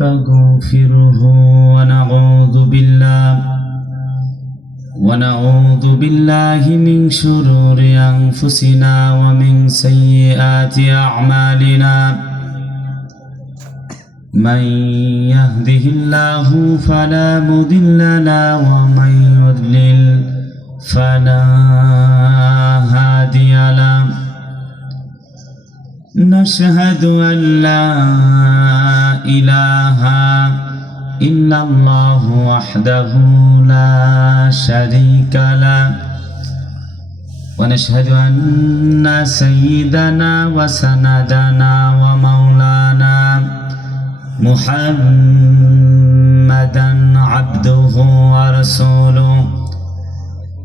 ونستغفره ونعوذ بالله من شرور أنفسنا ومن سيئات أعمالنا من يهده الله فلا مضل له ومن يضلل فلا هادي له نشهد أن لا إله إلا الله وحده لا شريك له ونشهد أن سيدنا وسندنا ومولانا محمدا عبده ورسوله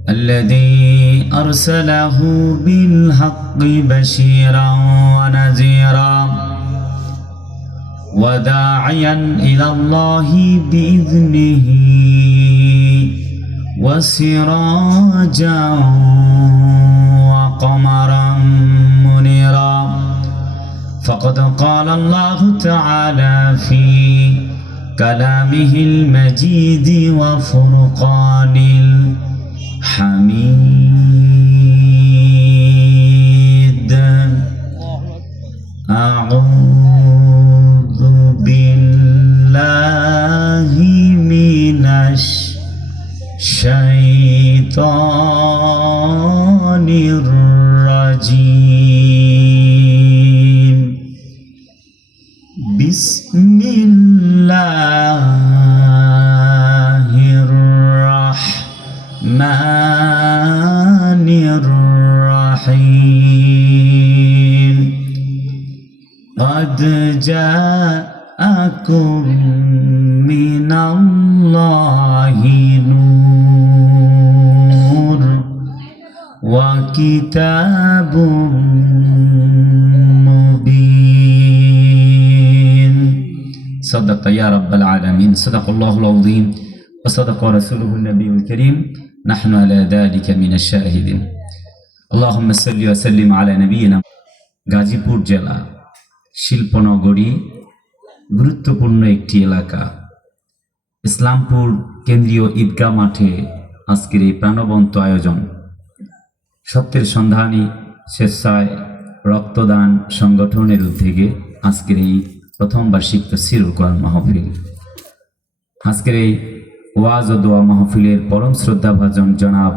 الذي أرسله بالحق بشيرا ونذيرا وداعيا إلى الله بإذنه وسراجا وقمرا منيرا فقد قال الله تعالى في كلامه المجيد وفرقان الحميد أعوذ بالله من الشيطان الرجيم بسم الله الرحمن الرحيم قد جاءكم من الله نور وكتاب مبين صدق يا رب العالمين صدق الله العظيم وصدق رسوله النبي الكريم نحن على ذلك من الشاهدين اللهم صل وسلم على نبينا গাজীপুর জেলা শিল্পনগরী গুরুত্বপূর্ণ একটি এলাকা ইসলামপুর কেন্দ্রীয় ঈদগাহ মাঠে আজকের এই প্রাণবন্ত আয়োজন সত্যের সন্ধানী স্বেচ্ছায় রক্তদান সংগঠনের উদ্যোগে আজকের এই প্রথম বার্ষিক তাফসীরুল কোরআন মাহফিল। আজকের এই ওয়াজ ও দোয়া মাহফিলের পরম শ্রদ্ধাভাজন জনাব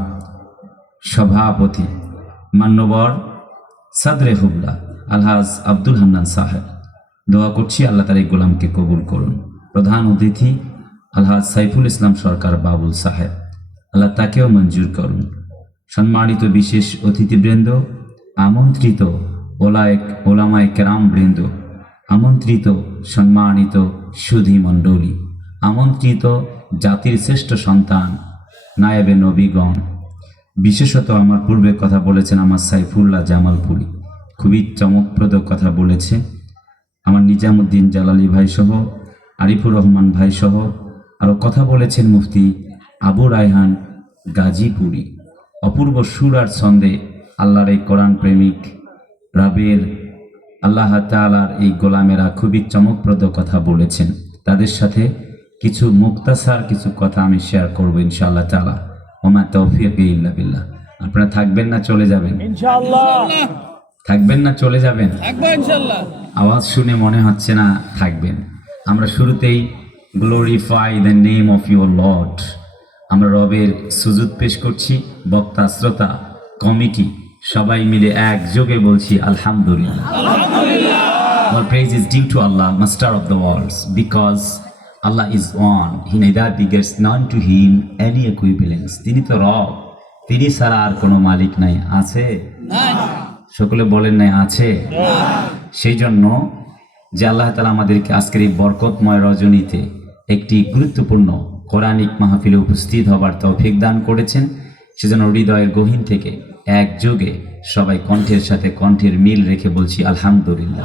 সভাপতি মান্যবর সাদরে হুবলা আলহাজ আব্দুল হান্নান সাহেব, দোয়া করছি আল্লাহ তার এই গোলামকে কবুল করুন। প্রধান অতিথি আলহাজ সাইফুল ইসলাম সরকার বাবুল সাহেব, আল্লাহ তাকেও মঞ্জুর করুন। সম্মানিত বিশেষ অতিথিবৃন্দ, আমন্ত্রিত ওলামায়ে কেরাম বৃন্দ, আমন্ত্রিত সম্মানিত সুধী মণ্ডলী, আমন্ত্রিত জাতির শ্রেষ্ঠ সন্তান নায়েবে নবীগণ, বিশেষত আমার পূর্বে কথা বলেছেন আমার সাইফুল্লাহ জামালপুরি, খুবই চমকপ্রদ কথা বলেছে। আমার নিজামুদ্দিন জালালি ভাই সহ, আরিফুর রহমান ভাই সহ আরও কথা বলেছেন মুফতি আবু রায়হান গাজীপুরি। অপূর্ব সুর আর ছন্দে আল্লাহর এই কোরআন প্রেমিক রাবের আল্লাহ তাআলার এই গোলামেরা খুবই চমকপ্রদ কথা বলেছেন। তাদের সাথে কিছু মুক্তাসার কিছু কথা আমি শেয়ার করবো ইনশাআল্লাহ তাআলা। ওমা তৌফিক ইল্লা বিল্লাহ। আপনারা থাকবেন না চলে যাবেন? ইনশাআল্লাহ। থাকবেন না চলে যাবেন? থাকবো ইনশাআল্লাহ। আওয়াজ শুনে মনে হচ্ছে না থাকবেন। আমরা শুরুতেই glorify the name of your Lord, আমরা রবের সুজুদ পেশ করছি। বক্তা, শ্রোতা, কমিটি সবাই মিলে একযোগে বলছি আলহামদুলিল্লাহ। All praise is due to Allah, Master of the worlds, because Allah is one. He neither begets none to him any equivalence. তিনি তো রব, তিনি ছাড়া আর কোনো মালিক নাই। আছে? সকলে বলেন নাই আছে? সেই জন্য যে আল্লাহ তাআলা আমাদেরকে আজকের এই বরকতময় রজনীতে একটি গুরুত্বপূর্ণ কোরআনিক মাহফিলে উপস্থিত হবার তৌফিক দান করেছেন, সেজন্য হৃদয়ের গহীন থেকে একযোগে সবাই কণ্ঠের সাথে কণ্ঠের মিল রেখে বলছি আলহামদুলিল্লাহ।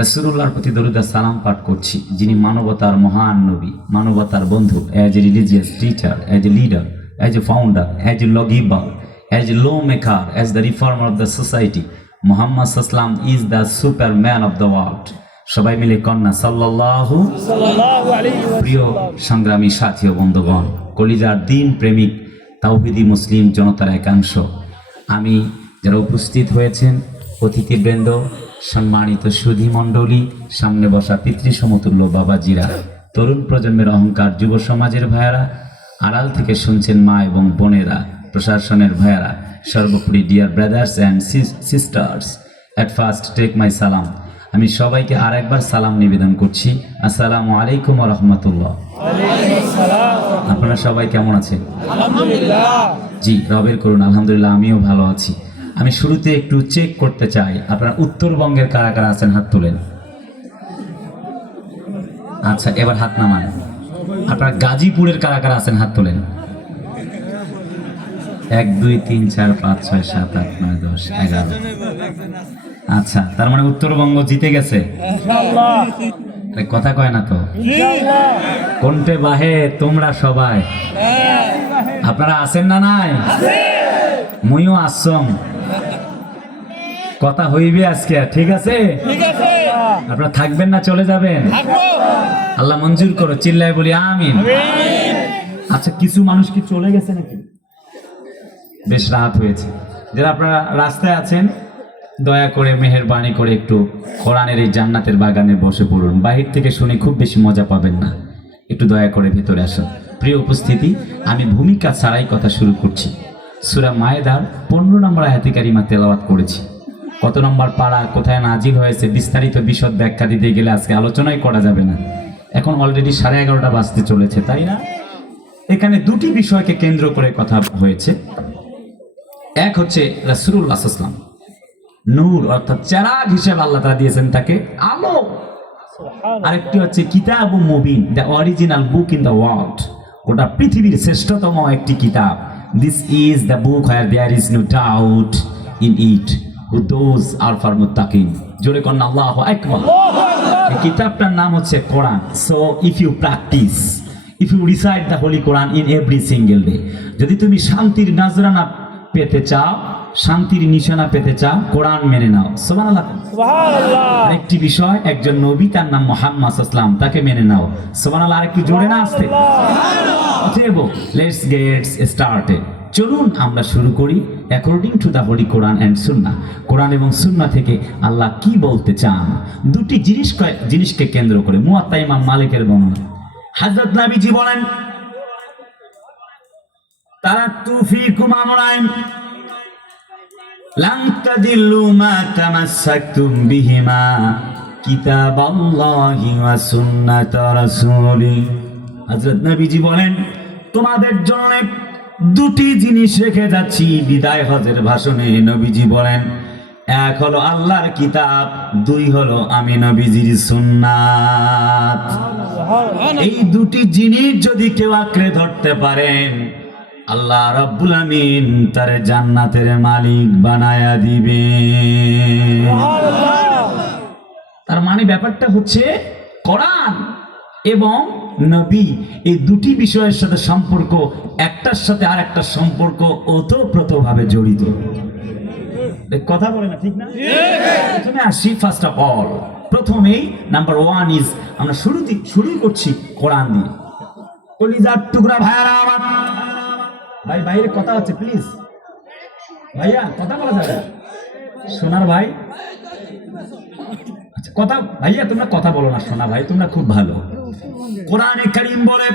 রাসূলুল্লাহর প্রতি দরুদ আর সালাম পাঠ করছি, যিনি মানবতার মহান নবী, মানবতার বন্ধু, as a religious teacher, as a leader, as a founder, as a lawgiver, as a law maker, as the reformer of the society. Muhammad সাল্লাল্লাহু আলাইহি ওয়াসাল্লাম is the superman of the world. সবাই মিলে কন্যা সাল্লাল্লাহু। প্রিয় সংগ্রামী সাথী ও বন্ধুগণ, কলিজার দিন প্রেমিক তাওহীদি মুসলিম জনতার একাংশ, আমি যারা উপস্থিত হয়েছেন, অতিথিবৃন্দ, সম্মানিত সুধী মণ্ডলী, সামনে বসা পিতৃ সমতুল্য বাবাজিরা, তরুণ প্রজন্মের অহংকার যুব সমাজের ভাইয়ারা, আড়াল থেকে শুনছেন মা এবং বোনেরা, প্রশাসনের ভাইয়ারা, সর্বোপরি dear brothers and sisters, at first take my সালাম। আমি সবাইকে আর একবার সালাম নিবেদন করছি। আসসালামু আলাইকুম ওয়া রাহমাতুল্লাহ। আপনারা সবাই কেমন আছেন? জি, রবের করুন আলহামদুলিল্লাহ, আমিও ভালো আছি। আমি শুরুতে একটু চেক করতে চাই, আপনারা উত্তরবঙ্গের কারা কারা আছেন হাত তোলেন। আচ্ছা, এবার হাত নামান। আপনারা গাজীপুরের কারা কারা আছেন হাত তোলেন। 1 2 3 4 5 6 7 8 9 10 11। আচ্ছা, তার মানে উত্তরবঙ্গ জিতে গেছে। কথা কয় না তো, কোনটে বাহে তোমরা সবাই আপনারা আছেন না? নাই, মুইও আসছম, কথা হইবে আজকে, ঠিক আছে? আপনারা থাকবেন না চলে যাবেন? আল্লাহ মঞ্জুর করো, চিল্লায় বলি আমিন। আচ্ছা, কিছু মানুষ কি চলে গেছে নাকি? বেশ রাত হয়েছে। যারা আপনারা রাস্তায় আছেন, দয়া করে মেহেরবানি করে একটু কোরআনের এই জান্নাতের বাগানে বসে পড়ুন। বাহির থেকে শুনে খুব বেশি মজা পাবেন না, একটু দয়া করে ভেতরে আসুন। প্রিয় উপস্থিতি, আমি ভূমিকা ছাড়াই কথা শুরু করছি। সূরা মায়েদার 15 নম্বর আয়াতে কারিমা তেলাওয়াত করেছি। কত নম্বর পারা, কোথায় নাজিল হয়েছে, বিস্তারিত বিশদ ব্যাখ্যা দিতে গেলে আজকে আলোচনাই করা যাবে না। এখন অলরেডি 11:30 বাজতে চলেছে, তাই না? এখানে দুটি বিষয়কে কেন্দ্র করে কথা হয়েছে। এক হচ্ছে রাসূলুল্লাহ সাল্লাল্লাহু আলাইহি ওয়াসাল্লাম, নূর অর্থাৎ চেরাগ হিসেবে আল্লাহ তাআলা দিয়েছেন তাকে, আলো। আরেকটি হচ্ছে কিতাবু মুবিন, the original book in the world, গোটা পৃথিবীর শ্রেষ্ঠতম একটি কিতাব। This is the book where there is no doubt in it, those are for মুত্তাকিন। জোরে কন্না আল্লাহু আকবার। এই কিতাবটার নাম হচ্ছে Quran. So if you practice, if you recite the holy Quran in every single day, যদি তুমি শান্তির নাজরানা পেতে চাও, শান্তির নিশানা পেতে চাও, কোরআন মেনে নাও। সুবহানাল্লাহ। আরেকটি বিষয়, একজন নবী, তার নাম মুহাম্মদ সাল্লাল্লাহু আলাইহি ওয়াসাল্লাম, তাকে মেনে নাও। সুবহানাল্লাহ। আরেকটু জোরে না আসতে? অতএব লেটস গেট স্টার্টেড। চলুন আমরা শুরু করি according to the holy Quran and সুন্নাহ। কোরআন এবং সুন্নাহ থেকে আল্লাহ কি বলতে চান, দুটি জিনিসকে কেন্দ্র করে। মুয়াত্তা ইমাম মালিকের বর্ণনা, হযরত নবীজি বলেন, তারাকতু ফীকুম আমরাইন লান তাদিল্লু মা তামাসসাকতুম বিহিমা কিতাবাল্লাহি ওয়া সুন্নাত রাসূলি। হযরত নবীজি বলেন, তোমাদের জন্য দুটি জিনিস রেখে যাচ্ছি। বিদায় হজের ভাষণে নবীজি বলেন, এক হলো আল্লাহর কিতাব, দুই হলো আমি নবীজির সুন্নাত। এই দুটি জিনিস যদি কেউ আঁকড়ে ধরতে পারেন, আল্লাহ রাব্বুল আমিন তার জান্নাতের মালিক বানায়া দিবে। তার মানে ব্যাপারটা হচ্ছে কোরআন এবং নবী, এই দুটি বিষয়ের সাথে সম্পর্ক, একটার সাথে আর একটা সম্পর্ক ওতপ্রোতভাবে জড়িত। কথা বলে না, ঠিক না? প্রথমে আসি, ফার্স্ট অফ অল, প্রথমেই নাম্বার 1 ইজ, আমরা শুরু করছি কোরআন দিয়ে। কলিজার টুকরা ভাইয়ারা আমার, ভাই বাইরে কথা হচ্ছে, প্লিজ ভাইয়া কথা বলা যাবে? সোনার ভাই, আচ্ছা কথা, ভাইয়া তোমরা কথা বলো না, সোনা ভাই তোমরা খুব ভালো। কোরআনে কারীম বলে,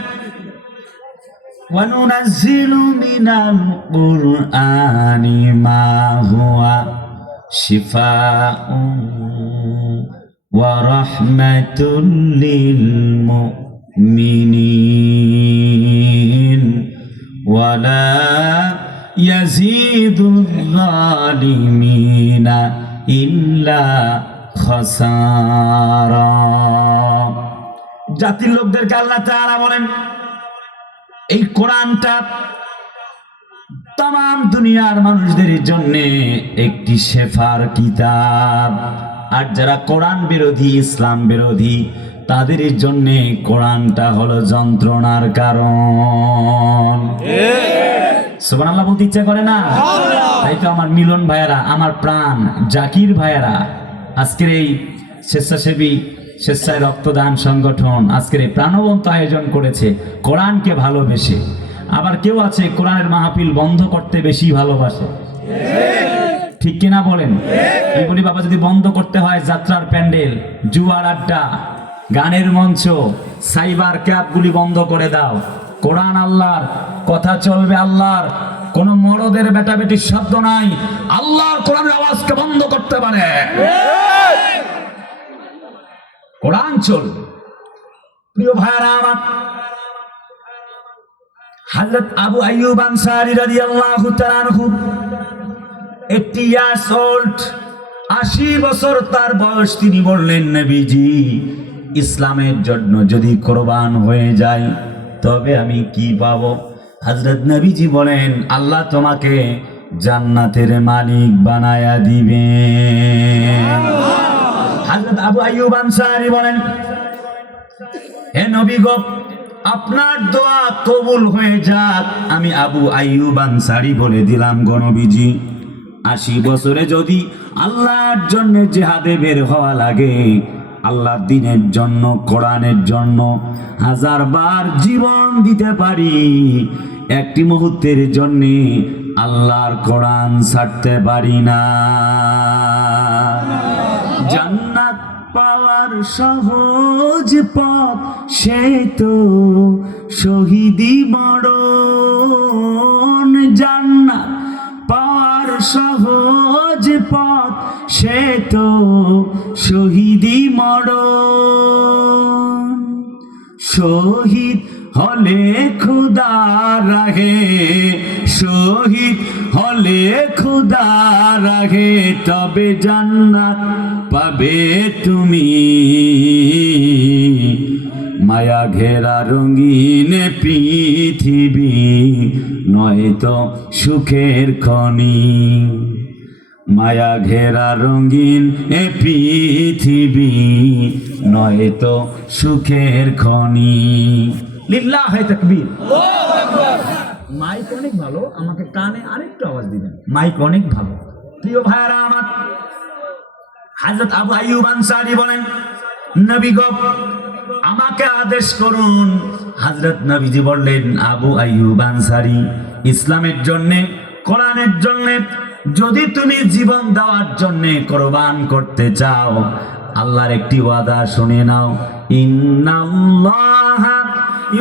ওয়ানুনাজ্জিলু মিনাল কুরআনি মা হুয়া শিফাউন ওয়া রাহমাতুল লিল মুমিনিন ওয়া লা ইয়াজিদুল যালিমিনা ইল্লা খাসারা। জাতির লোকদেরকে আল্লাহ তাআলা বলেন, এই কোরআনটা तमाम দুনিয়ার মানুষদের জন্য একটি শেফার কিতাব। আর যারা কোরআন বিরোধী, ইসলাম বিরোধী, তাদের জন্য কোরআনটা হলো যন্ত্রণার কারণ। সুবহানাল্লাহ বলতে ইচ্ছা করে না? তাই তো আমার মিলন ভাইয়েরা, আমার প্রাণ জাকির ভাইয়েরা, আজকের এই স্বেচ্ছাসেবী স্বেচ্ছায় রক্তদান সংগঠন আজকের এই প্রাণবন্ত আয়োজন করেছে কোরআনকে ভালোবেসে। আবার কেউ আছে কোরআনের মাহফিল বন্ধ করতে বেশি ভালোবাসে, ঠিক কিনা বলেন? আমি বলি বাবা, যদি বন্ধ করতে হয় যাত্রার প্যান্ডেল, জুয়ার আড্ডা, গানের মঞ্চ, সাইবার ক্যাবগুলি বন্ধ করে দাও। কোরআন আল্লাহর, কথা চলবে আল্লাহর, কোন মরদের বেটা বেটির শব্দ নাই। আল্লাহর কোরআনের আওয়াজকে বন্ধ করতে পারে, কোরআন চলবে। প্রিয় ভাইরা আমার, হযরত আবু আইয়ুব আনসারী রাদিয়াল্লাহু তাআলা আনহু 80 ইয়ার্স ওল্ড, 80 বছর তার বয়স। তিনি বললেন, নবীজি, ইসলামের জন্য যদি কোরবান হয়ে যায় তবে আমি কি পাবো? হযরত নবীজি বলেন, আল্লাহ তোমাকে জান্নাতের মালিক বানায়া দিবেন। হযরত আবু আইয়ুব আনসারী বলেন, হে নবী গো, আপনার দোয়া কবুল হয়ে যাক। আমি আবু আইয়ুব আনসারী বলে দিলাম, গো নবীজি, 80 বছরে যদি আল্লাহর জন্য জিহাদে বের হওয়া লাগে, আল্লাহর দ্বীনের জন্য, কোরআনের জন্য 1000 বার জীবন দিতে পারি, একটি মুহূর্তের জন্য আল্লাহর কোরআন ছাড়তে পারি না। জান্নাত পাওয়ার সহজ পথ সে তো শহীদি মরণ। জান্নাত পাওয়ার সহজ পথ সে তো শহীদি মরণ। শহীদ হলে খুদা রাহে, শহীদ হলে খুদা রাহে, তবে জান্নাত পাবে তুমি। মায়া ঘেরা রঙিন পৃথিবী নয়তো সুখের খনি। মায়া ঘেরা রঙিন এ পৃথিবী নয়তো সুখের খনি। লিল্লাহে তাকবীর। মাইক অনেক ভালো, আমাকে কানে আরেকটু আওয়াজ দিবেন, মাইক অনেক ভালো। প্রিয় ভাইরা আমার, হযরত আবু আইয়ুব আনসারী বলেন, নবী গো, আমাকে আদেশ করুন। হযরত নবীজি বললেন, আবু আইয়ুব আনসারী, ইসলামের জন্য, কোরআনের জন্য যদি তুমি জীবন দেওয়ার জন্য কোরবান করতে চাও, আল্লাহর একটি ওয়াদা শুনে নাও, ইন্নাল্লাহা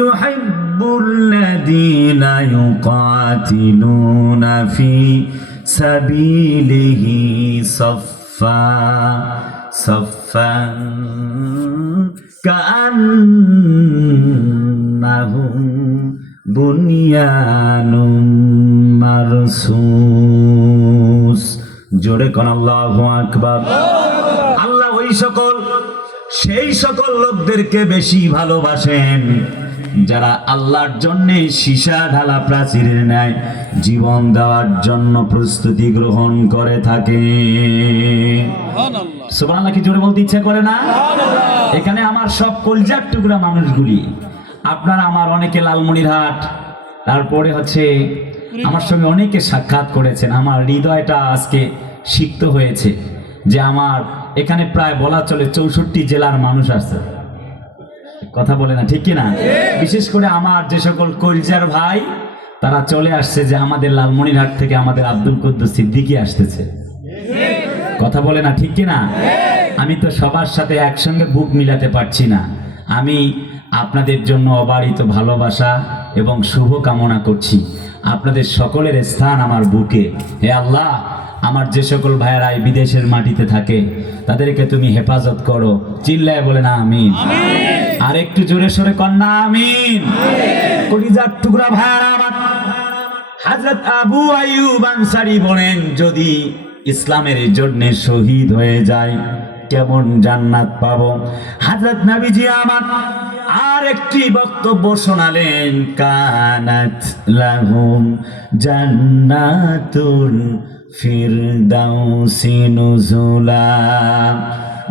ইউহিব্বুল্লাযীনা ইউকাতিলুনা ফি সাবিলিহি সাফফা সাফফান কাআন্নাহুম বুনিয়ানুম মারসুস। জোরে কোন আল্লাহু আকবার। আল্লাহ ওই সকল, সেই সকল লোকদেরকে বেশি ভালোবাসেন যারা আল্লাহর জন্য সীসা ঢালা প্রাচীরের ন্যায় জীবন দেওয়ার জন্য প্রস্তুতি গ্রহণ করে থাকে। সুবহানাল্লাহ কি জোরে বলতে ইচ্ছা করে না? এখানে আমার সব কলজার টুকরা মানুষগুলি, আপনারা আমার অনেকে লালমনিরহাট, তারপরে হচ্ছে আমার সঙ্গে অনেকে সাক্ষাৎ করেছেন। আমার হৃদয়টা আজকে সিক্ত হয়েছে যে আমার এখানে প্রায় বলা চলে 64 জেলার মানুষ আছে। কথা বলে না, ঠিক কিনা? বিশেষ করে আমার যে সকল কলজার ভাই, তারা চলে আসছে যে আমাদের লালমনিরহাট থেকে আমাদের আব্দুল কুদ্দুস সিদ্দিকী আসতেছে। কথা বলে না, ঠিক কিনা? আমি তো সবার সাথে একসঙ্গে বুক মিলাতে পারছি না। আমি আপনাদের জন্য অবারিত ভালোবাসা এবং শুভ কামনা করছি। আপনাদের সকলের স্থান আমার বুকে। হে আল্লাহ, আমার যে সকল ভাইয়েরা বিদেশের মাটিতে থাকে তাদেরকে তুমি হেফাজত করো। চিল্লায় বলে না আমিন। আর একটু জোরে সোরে কন্যা আমিন। কলিজার টুকরা ভাইয়েরা আমার, হযরত আবু আইয়ুব আনসারী বলেন, যদি ইসলামের জন্য শহীদ হয়ে যায় কেমন জান্নাত পাবো? হযরত নবীজি আমার আর একটি বক্তব্য শোনালেন, কানাত লাহুম জান্নাতুল ফিরদাউসি নুজুলা।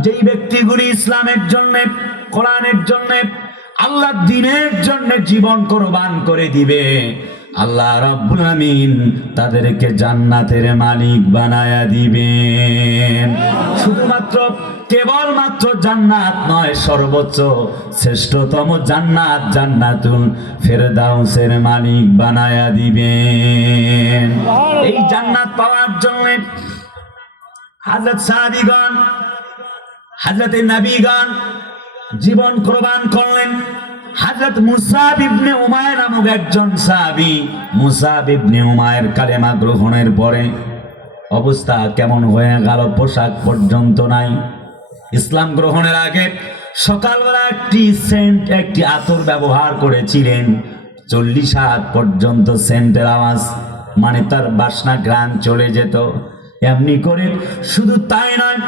যেই ব্যক্তিগুলি ইসলামের জন্য, কোরআনের জন্য, আল্লাহর দ্বীনের জন্য জীবন কোরবান করে দিবে, আল্লাহ রাব্বুল আমিন তাদেরকে জান্নাতের মালিক বানায়া দিবেন। শুধুমাত্র কেবলমাত্র জান্নাত নয়, সর্বোচ্চ শ্রেষ্ঠতম জান্নাত জান্নাতুল ফেরদাউসের মালিক বানায়া দিবেন। এই জান্নাত পাওয়ার জন্য হযরত সাহাবীগণ, হযরত নবীগণ জীবন কোরবান করলেন। হযরত মুসাব ইবনে উমাইর নামক একজন সাহাবী, মুসাব ইবনে উমাইর কালেমা গ্রহণের পরে অবস্থা কেমন হয়ে গেল, পোশাক পর্যন্ত নাই। ইসলাম গ্রহণের আগে সকালবেলা একটি আতর ব্যবহার করেছিলেন, 40 হাত পর্যন্ত সেন্টের আওয়াজ, মানে তার বাসনা ঘ্রাণ চলে যেত। এমনি করে শুধু তাই নয়,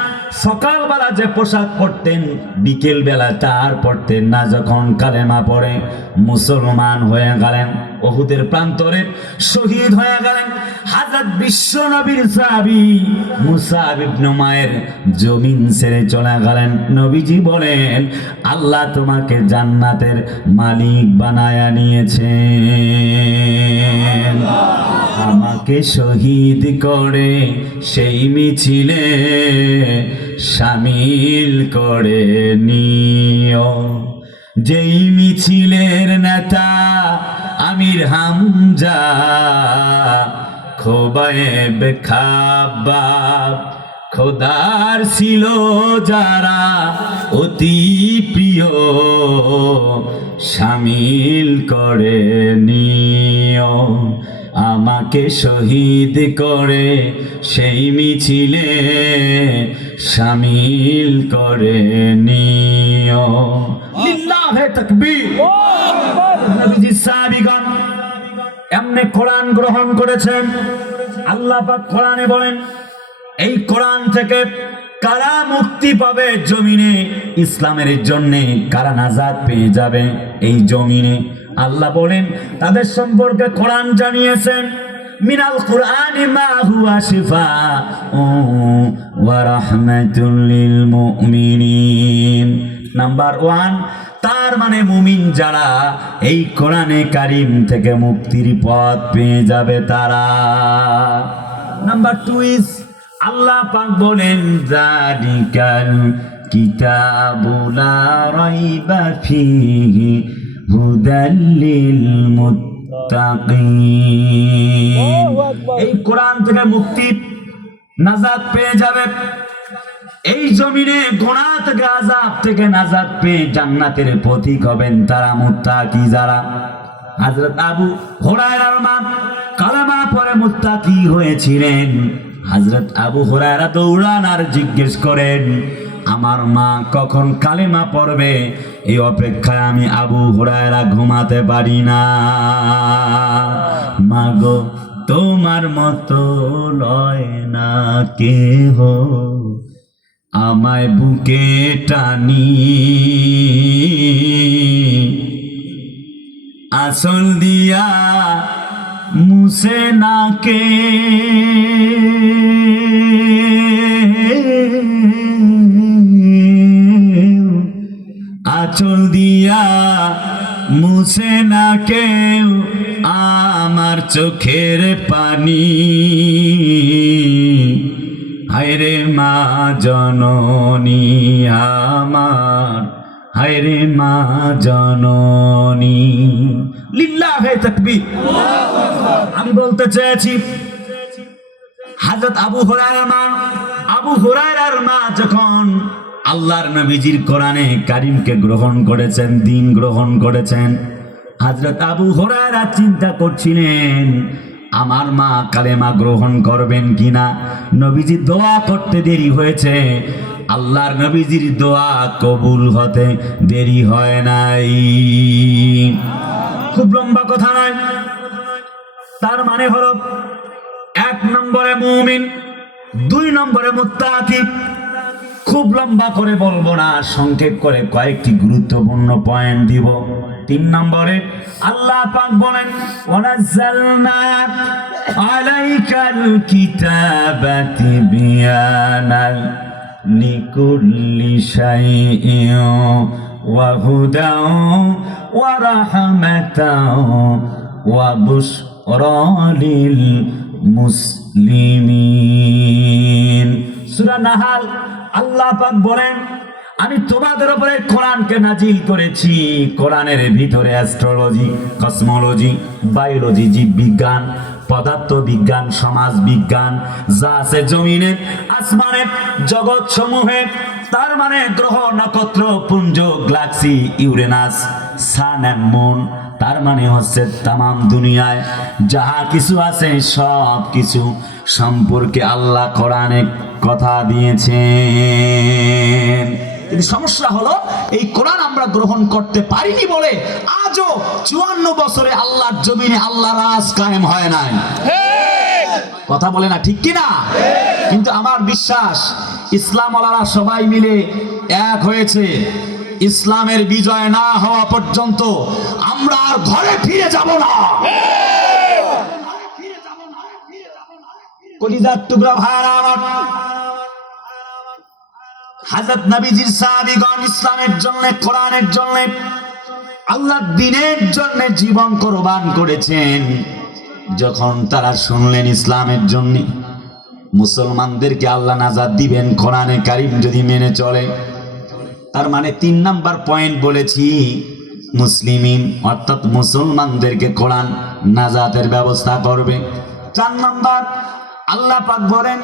সকালবেলা যে পোশাক পরতেন বিকেল বেলা তার পরতেন না। যখন কালেমা পড়ে মুসলমান হয়ে গেলেন, উহুদের প্রান্তরে শহীদ হয়ে গেলেন হযরত বিশ্ব নবীর সাহাবী মুসাব ইবনে উমাইর জমিন ছেড়ে চলে গেলেন। নবীজি বলেন, আল্লাহ তোমাকে জান্নাতের মালিক বানায়া নিয়েছেন, আমাকে শহীদ করে সেই মিছিলে শামিল করে নিও। যেই মিছিলের নেতা আমির হামজা, খোবায়েব খাব্বাব, খোদার ছিল যারা অতি প্রিয়, শামিল করে নিও, আমাকে শহীদ করে সেই মিছিলে শামিল করে নিও। লিল্লাহে তাকবীর। নবীজি সাহাবীগণ এমনি কোরআন গ্রহণ করেছেন। আল্লাহ পাক কোরআনে বলেন, এই কোরআন থেকে কারা মুক্তি পাবে জমিনে, ইসলামের জন্য কারা নাজাত পেয়ে যাবে এই জমিনে। আল্লাহ বলেন তাদের সম্পর্কে কোরআন জানিয়েছেন, মিনাল কুরআনি মা হুয়া শিফাউন ওয়া রাহমাতুল লিল মুমিনিন। নাম্বার 1, তার মানে মুমিন যারা এই কোরআনে কারীম থেকে মুক্তির পথ পেয়ে যাবে তারা। নাম্বার 2 ইজ, আল্লাহ পাক বলেন, যালিকাল কিতাবু লা রাইবা ফীহি হুদাল লিল মুত্তাকিন। এই কোরআন থেকে মুক্তি নাজাত পেয়ে যাবে, এই জমিনে গুনাহ থেকে আযাব থেকে নাজাত পেয়ে জান্নাতের পথিক হবেন তারা মুত্তাকি যারা। হযরত আবু হুরায়রার মা কালেমা পড়ে মুত্তাকি হয়েছিলেন। হযরত আবু হুরায়রা দৌড়ান আর জিজ্ঞেস করেন, আমার মা কখন কালেমা পড়বে, এই অপেক্ষায় আমি আবু হুরায়রা ঘুমাতে পারি না। মাগো তোমার মতো লয় না কেহ, আমায় বুকে টানি আঁচল দিয়া মুছে নাকে, আঁচল দিয়া মুছে না কেউ আমার চোখের পানি। হায়রে মা জননী আমার, হায়রে মা জননী। লিল্লাহে তাকবীর। আমি বলতে চেয়েছি, হযরত আবু হুরায়রার মা যখন আল্লাহর নবীজির কোরআনে কারীমকে গ্রহণ করেছেন, দ্বীন গ্রহণ করেছেন, হযরত আবু হুরায়রা চিন্তা করছিলেন আমার মা কালেমা গ্রহণ করবেন কিনা। নবীজি দোয়া করতে দেরি হয়েছে, আল্লাহর নবীজির দোয়া কবুল হতে দেরি হয় নাই। খুব লম্বা কথা নয়, তার মানে হলো 1 নম্বরে মুমিন, 2 নম্বরে মুত্তাকি। খুব লম্বা করে বলবো না, সংক্ষেপ করে কয়েকটি গুরুত্বপূর্ণ পয়েন্ট দিব। 3 নম্বরে আল্লাহ পাক বলেন, ওয়ানাজ্জালনা আলাইকাল কিতাবা তিবয়ানাল লিকুল্লি শাইইন ওয়া হুদাও ওয়া রাহমাতাও ওয়া বুশরা লিল মুসলিমিন। সূরা নাহাল আল্লাহ পাক বলেন, আমি তোমাদের উপরে কোরআনকে নাজিল করেছি। কোরআনের ভিতরে অ্যাস্ট্রোলজি, কসমোলজি, বায়োলজি, জীববিজ্ঞান, পদার্থ বিজ্ঞান, সমাজ বিজ্ঞান, যা আছে জমিনে আসমানে জগৎ সমূহে, তার মানে গ্রহ নক্ষত্র পুঞ্জ, galaxy, Uranus, sun and moon, তার মানে হচ্ছে তামাম দুনিয়ায় যাহা কিছু আছে সব কিছু সম্পর্কে আল্লাহ কোরআনে কথা দিয়েছেন। কিন্তু সমস্যা হলো এই কোরআন আমরা গ্রহণ করতে পারিনি বলে আজও 54 বছরে আল্লাহর জমিনে আল্লাহ রাজ কায়েম হয় নাই। কথা বলে না, ঠিক কিনা? কিন্তু আমার বিশ্বাস ইসলাম ওয়ালারা সবাই মিলে এক হয়েছে। ইসলামের বিজয় না হওয়া পর্যন্ত আমরা আর ঘরে ফিরে যাব না। কলিজার টুকরা ভাইরা আমার, হযরত নবীজির সাহাবীগণ ইসলামের জন্য, কোরআনের জন্য, আল্লাহর দ্বীনের জন্য জীবন কোরবান করেছেন। যখন তারা শুনলেন ইসলামের জন্য মুসলমানদেরকে আল্লাহ নাজাত দিবেন কোরআনে কারীম যদি মেনে চলে, তার মানে 3 নাম্বার পয়েন্ট বলেছি, মুসলিমিন অর্থাৎ মুসলমানদেরকে কোরআন নাজাতের ব্যবস্থা করবে। 4 নাম্বার আল্লাহ পাক বলেন,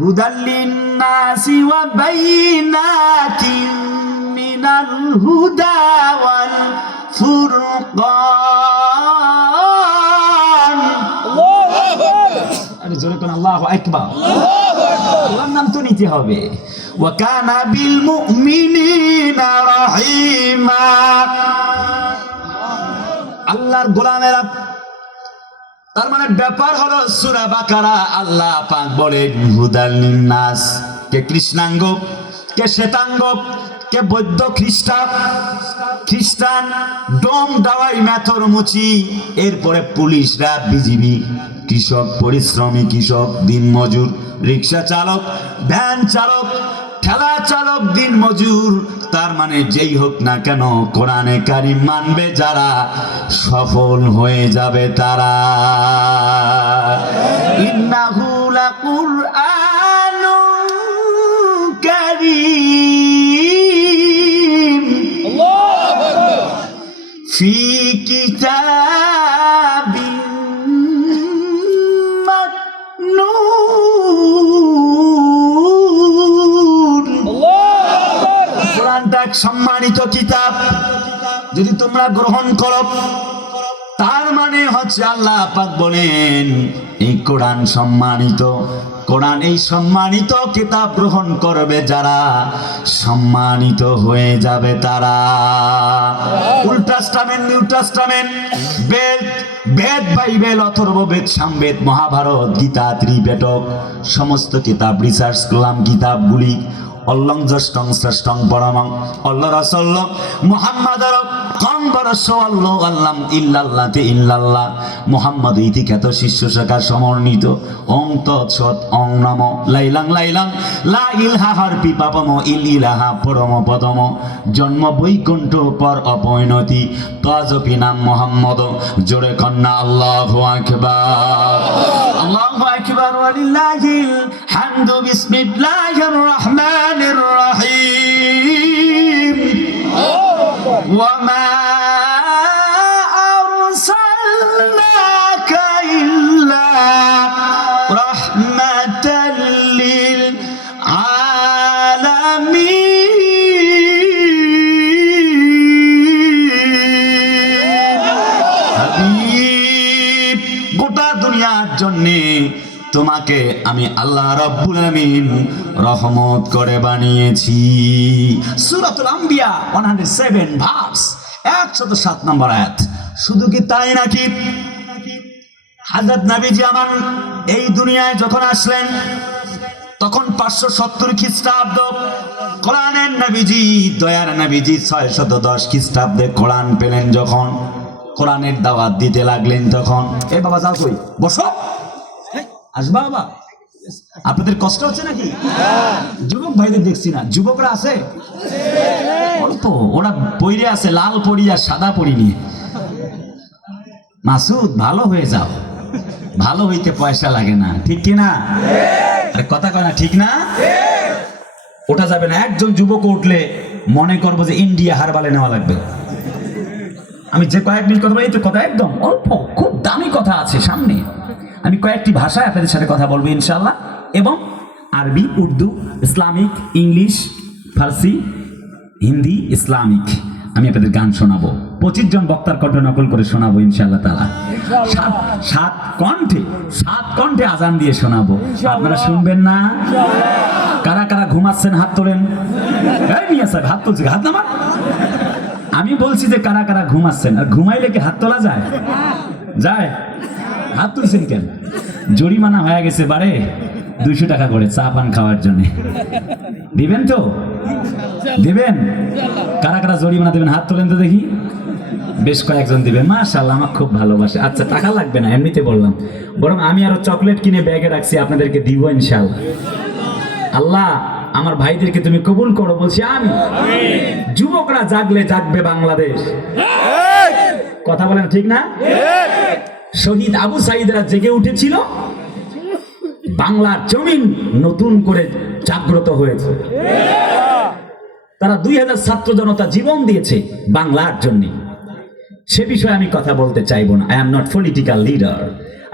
হুদাল্লিন নাসি ওয়া বাইনাতিন মিনাল হুদা ওয়াল ফুরকান। আল্লাহু আকবার। আরে জোরে কোন আল্লাহু আকবার। আল্লাহর নাম তো নিতে হবে। ওয়া কানা বিল মুমিনিনা রাহিমা। আল্লাহর গোলামেরা, তার মানে ব্যাপার হলো সূরা বাকারা আল্লাহ পাক বলেন হুদাল লিন্নাস, কে কৃষ্ণাঙ্গ, কে শ্বেতাঙ্গ, কে বৌদ্ধ খ্রিস্টান, ডোম ডাওয়াই মেথর মুচি, এরপরে পুলিশরা, বিজিবি, কৃষক, পরিশ্রমী কৃষক, দিনমজুর, রিক্সা চালক, ভ্যান চালক, ঠেলা চালক, দিনমজুর, তার মানে যেই হোক না কেন কোরআনে কারীম মানবে যারা সফল হয়ে যাবে তারা। ইন্নাহু লাকুরআনুন কারীম। আল্লাহু আকবার। ফি কিতাবিন মাকনুন। কোরআনটা এক সম্মানিত কিতাব, যদি তোমরা গ্রহণ করো তার মানে হচ্ছে আল্লাহ পাক বলেন এই কোরআন সম্মানিত। কোরআন এই সম্মানিত কিতাব গ্রহণ করবে যারা সম্মানিত হয়ে যাবে তারা। ওল্ড টেস্টামেন্ট, নিউ টেস্টামেন্ট, বেদ, বাইবেল, অথর্ববেদ, সামবেদ, মহাভারত, গীতা, ত্রিপিটক, সমস্ত কিতাব রিসার্চ করলাম। কিতাবগুলি অল্লং জ্যেষ্ঠং শ্রেষ্ঠং পরমং অল্ল রাসূল মুহাম্মাদুর কম বরস আল্লাহ আল্লাম ইল্লাল্লাতে ইল্লাল্লাহ মুহাম্মদ ইতি খ্যাত শিষ্য শাখা সমন্বিত। ওং তৎসৎ ওং নমঃ লাইলাং লাইলাং লা ইলাহা হারপি পাপম ইল ইলাহা পরম পদম জন্ম বৈকুণ্ঠ পর অপরিণতি তজপি নাম মুহাম্মদ। জোরে কন্না আল্লাহু আকবার। আল্লাহু আকবার ওয়া লিল্লাহিল হামদু। বিসমিল্লাহির রহমানির রহিম। ওয়া মা আরসালনাকা ইল্লা রাহমাতাল লিল আলামিন। হাবিব, গোটা দুনিয়ার জন্যে তোমাকে আমি আল্লাহ রাব্বুল আলামিন রহমত করে বানিয়েছি। সূরাতুল আম্বিয়া 107 ভার্স 107 নম্বর আয়াত। শুধু কি তাই নাকি, হযরত নবীজি আমার এই দুনিয়ায় যখন আসলেন তখন 570 খ্রিস্টাব্দ, কোরআনের নবীজি, দয়ার নবীজি 610 খ্রিস্টাব্দে কোরআন পেলেন। যখন কোরআনের দাওয়াত দিতে লাগলেন তখন, এ বাবা যাও কই, বসো, আসবা বাবা, আপনাদের কষ্ট হচ্ছে নাকি? যুবক ভাইদের দেখছি না, যুবকরা আছে অল্প, ওরা পইরে আছে লাল পরি আর সাদা পরি নিয়ে। মাসুদ, ভালো হয়ে যাও, ভালো হইতে পয়সা লাগে না, ঠিক কিনা? কথা কয় না, ঠিক না? ওঠা যাবে না। একজন যুবক উঠলে মনে করবো যে ইন্ডিয়া হারবালে নেওয়া লাগবে। আমি যে কয়েক মিনিট কথা বলি, এই তো কথা একদম অল্প, খুব দামি কথা আছে সামনে। আমি কয়েকটি ভাষায় আপনাদের সাথে কথা বলবো ইনশাআল্লাহ, এবং আরবি, উর্দু, ইসলামিক, ইংলিশ, ফার্সি, হিন্দি, ইসলামিক আমি আপনাদের গান শোনাবো। 25 জন বক্তার কণ্ঠ নকল করে শোনাবো ইনশাআল্লাহ তাআলা। সাত কণ্ঠে আজান দিয়ে শোনাবো। আপনারা শুনবেন না? কারা কারা ঘুমাচ্ছেন হাত তোলেন। এই মিয়া সাহেব হাত তুলছে, হাত নামান। আমি বলছি যে কারা কারা ঘুমাচ্ছেন, আর ঘুমাইলে কি হাত তোলা যায়? যায়? হাত তুলছেন কেন? জরিমানা হয়ে গেছে বারে 200 টাকা করে চা পান খাওয়ার জন্য। দিবেন তো? দিবেন? কারা কারা জরিমানা দেবেন হাত তোলেন তো দেখি। বেশ কয়েকজন দিবেন, মাশাআল্লাহ, আমার খুব ভালোবাসে। আচ্ছা, টাকা লাগবে না, এমনিতে বললাম। বরং আমি আরো চকলেট কিনে ব্যাগে রাখছি, আপনাদেরকে দিব ইনশাআল্লাহ। আল্লাহ আমার ভাইদেরকে তুমি কবুল করো বলছি আমি। যুবকরা জাগলে জাগবে বাংলাদেশ। কথা বলেন ঠিক না? শহীদ আবু সাঈদরা জেগে উঠেছিল, বাংলার জমিন নতুন করে জাগ্রত হয়েছে। তারা 2000 ছাত্র জনতা জীবন দিয়েছে বাংলার জন্য। সে বিষয়ে আমি কথা বলতে চাইবো না। I am not political leader.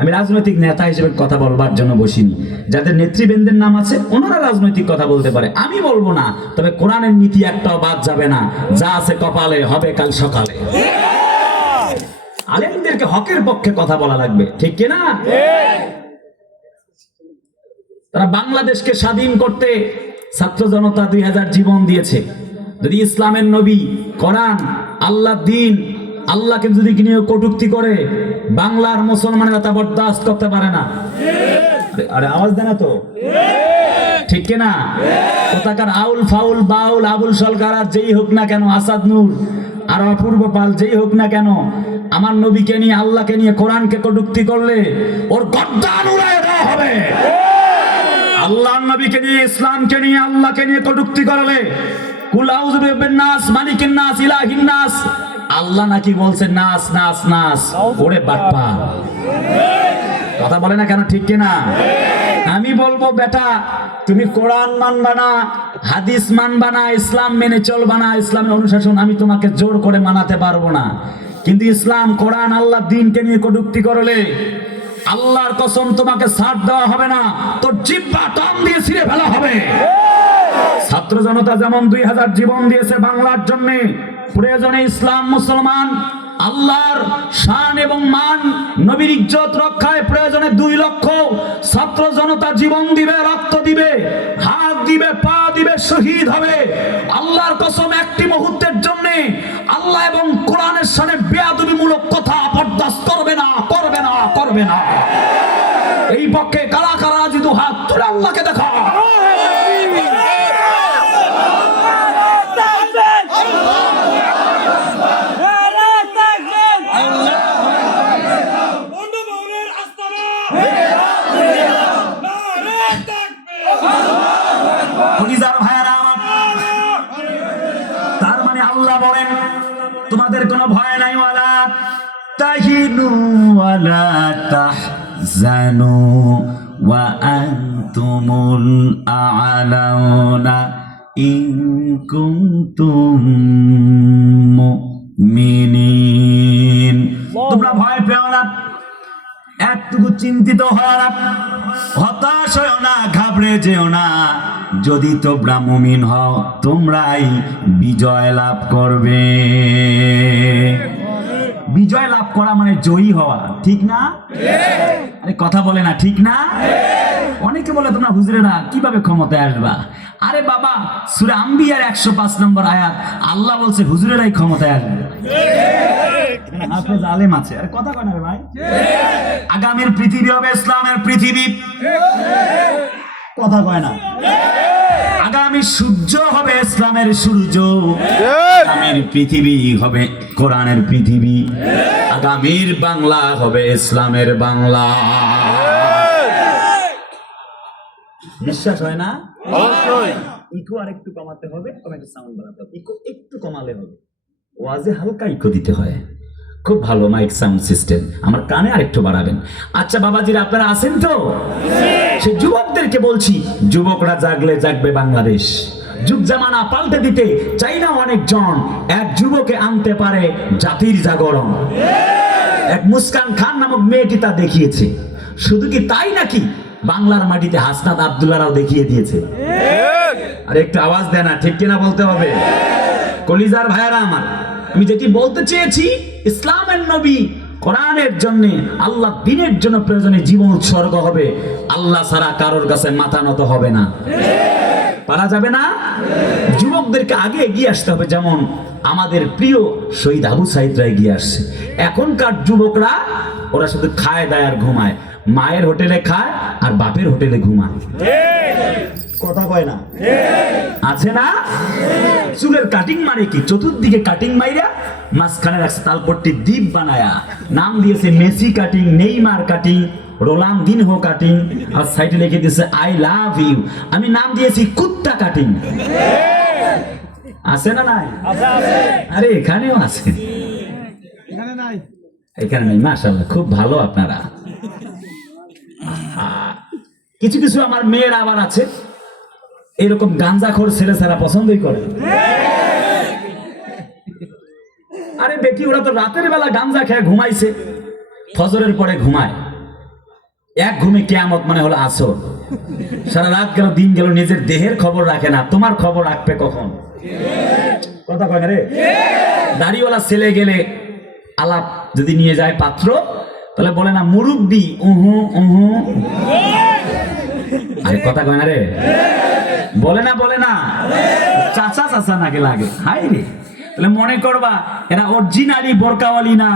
আমি রাজনৈতিক নেতা হিসেবে কথা বলবার জন্য বসিনি। যাদের নেতৃবৃন্দের নাম আছে ওনারা রাজনৈতিক কথা বলতে পারে, আমি বলবো না। তবে কোরআনের নীতি একটাও বাদ যাবে না। যা আছে কপালে হবে কাল সকালে। আলেমদেরকে হকের পক্ষে কথা বলা লাগবে, ঠিক কিনা? তারা বাংলাদেশকে স্বাধীন করতে ছাত্র জনতা 2000 জীবন দিয়েছে। যদি ইসলামের নবী, কোরআন, আল্লাহর দ্বীন, আল্লাহকে যদি নিয়ে কটূক্তি করে, বাংলার মুসলমানেরা তা বরদাস্ত করতে পারে না। আরে আওয়াজ দেয় না তো, ঠিক কিনা? কোথাকার আউল ফাউল বাউল আবুল সরকার যেই হোক না কেন, আসাদ নূর আর অপূর্ব পাল যেই হোক না কেন, আমার নবীকে নিয়ে, আল্লাহকে নিয়ে, কোরআনকে কটূক্তি করলে ওর গর্দান উড়ায় দেওয়া হবে। আল্লাহর নবীকে নিয়ে, ইসলামকে নিয়ে, আল্লাহকে নিয়ে কটূক্তি করলে, কুল আউযু বিরাব্বিন নাস, মালিকিন নাস, ইলাহিন নাস, আল্লাহ নাকি বলছে নাস নাস নাস। ওরে বাটপা, কথা বলে না কেন, ঠিক কিনা? আমি বলবো বেটা, তুমি কোরআন মানবা না, হাদিস মানবা না, ইসলাম মেনে চলবা না, ইসলামের অনুশাসন আমি তোমাকে জোর করে মানাতে পারবো না। কিন্তু ইসলাম, কোরআন, আল্লাহর দ্বীনকে নিয়ে কটূক্তি করলে আল্লাহর কসম তোমাকে ছাড় দেওয়া হবে না, তোর জিহ্বা টান দিয়ে ছিঁড়ে ফেলা হবে। ছাত্র জনতা যেমন 2000 জীবন দিয়েছে বাংলার জন্য, প্রয়োজনে ইসলাম, মুসলমান, আল্লাহর শান এবং মান, নবীর ইজ্জত রক্ষায় প্রয়োজনে 2 লক্ষ ছাত্র জনতা জীবন দিবে, রক্ত দিবে, হাত দিবে, পা দিবে, শহীদ হবে। আল্লাহর কসম একটি মুহূর্তের জন্য আল্লাহ এবং কোরআনের শানে বেয়াদবিমূলক কথা বরদাস্ত করবে না, করবে না, করবে না। এই পক্ষে কারা কারা যদি হাত তুলে আল্লাহকে দেখা। তার মানে আল্লাহ বলেন তোমাদের কোনো ভয় নাই, ওয়ালা তাহিনু ওয়ালা তাহজানু ওয়া আনতুমুল আ'লাউনা ইন কুনতুম মুমিনিন। তোমরা ভয় পেও না, একটুকু চিন্তিত হও না, হতাশ হও না, ঘাবড়ে যেও না। যদি তোমরা মুমিন হও তোমরাই বিজয় লাভ করবে। বিজয় লাভ করা মানে জয়ী হওয়া, ঠিক না? আরে কথা বলে না, ঠিক না? অনেকে বলে তোমরা হুজুরেরা কিভাবে ক্ষমতায় আসবা? আরে বাবা, সূরা আম্বিয়ার 105 নম্বর আয়াত, আল্লাহ বলছে হুজুরেরাই ক্ষমতায় আসবে। হাফেজ আলেম আছে, আরে কথা কয় না রে ভাই। আগামীর পৃথিবী হবে ইসলামের পৃথিবী, কথা কয় না। আগামী সূর্য হবে ইসলামের সূর্য, আগামীর পৃথিবী হবে কোরআনের পৃথিবী, আগামীর বাংলা হবে ইসলামের বাংলা। বিশ্বাস হয় না? অবশ্যই। ইকো আর একটু কমাতে হবে, একটু সাউন্ড বাড়াতে হবে। ইকো একটু কমালে হবে, ওয়াজে হালকা ইকো দিতে হয়। খুব ভালো মাইক সাউন্ড সিস্টেম, আমার কানে আরেকটু বাড়াবেন। আচ্ছা বাবাজিরা, আপনারা আছেন তো? সেই যুবকদেরকে বলছি, যুবকরা জাগলে জাগবে বাংলাদেশ। যুগ জামানা পাল্টে দিতে চাই না অনেকজন, এক যুবকে আনতে পারে জাতির জাগরণ। এক মুস্কান খান নামক মেয়েটি তা দেখিয়েছে। শুধু কি তাই নাকি, বাংলার মাটিতে হাসনাত আব্দুল্লাহরাও দেখিয়ে দিয়েছে। আর একটু আওয়াজ দেয় না, ঠিক কিনা বলতে হবে। কলিজার ভাইয়ারা আমার, আমি যেটি বলতে চেয়েছি, ইসলামের নবী কোরআনের জন্য, আল্লাহ দ্বীনের জন্য প্রয়োজনে জীবন উৎসর্গ হবে। আল্লাহ ছাড়া কারোর কাছে মাথা নত হবে না, পারা যাবে না। যুবকদেরকে আগে এগিয়ে আসতে হবে, যেমন আমাদের প্রিয় শহীদ আবু সাইদরা এগিয়ে আসছে। এখনকার যুবকরা ওরা শুধু খায় দায় আর ঘুমায়, মায়ের হোটেলে খায় আর বাপের হোটেলে ঘুমায়। কথা কয় না, আছে না? চুলের কাটিং মানে কি, চতুর্দিকে কাটিং মাইরা মাঝখানে রাখছে তালপট্টি দ্বীপ বানায়া, নাম দিয়েছে Messi cutting, Neymar cutting, Ronaldinho cutting, আর সাইডে লিখে দিয়েছে আই লাভ ইউ। আমি নাম দিয়েছি কুত্তা কাটিং। আছে না নাই? আরে এখানেও আছে, এখানে নাই। মাশাআল্লাহ, খুব ভালো আপনারা। কিছু কিছু আমার মেয়েরা আবার আছে এরকম গাঞ্জাখোর ছেলে ছাড়া পছন্দই করে। আরে বেটি, ওরা তো রাতের বেলা গাঞ্জা খেয়ে ঘুমাইছে, ফজরের পরে ঘুমায়, এক ঘুমে কিয়ামত মানে হলো আসর। সারা রাত গেল, দিন গেল, নিজের দেহের খবর রাখে না। তোমার খবর রাখবে কখন? কথা কয় না রে। দাড়িওয়ালা ছেলে গেলে আলাপ যদি নিয়ে যায় পাত্র, তাহলে বলে না মুরব্বি, উহু উহু। আরে কথা কয় না রে, বলে না, বলে না, চাচা চাচা নাকি লাগে। হাই রে, তাহলে মনে করবা এরা অরিজিনালি বোরকাওয়ালি না।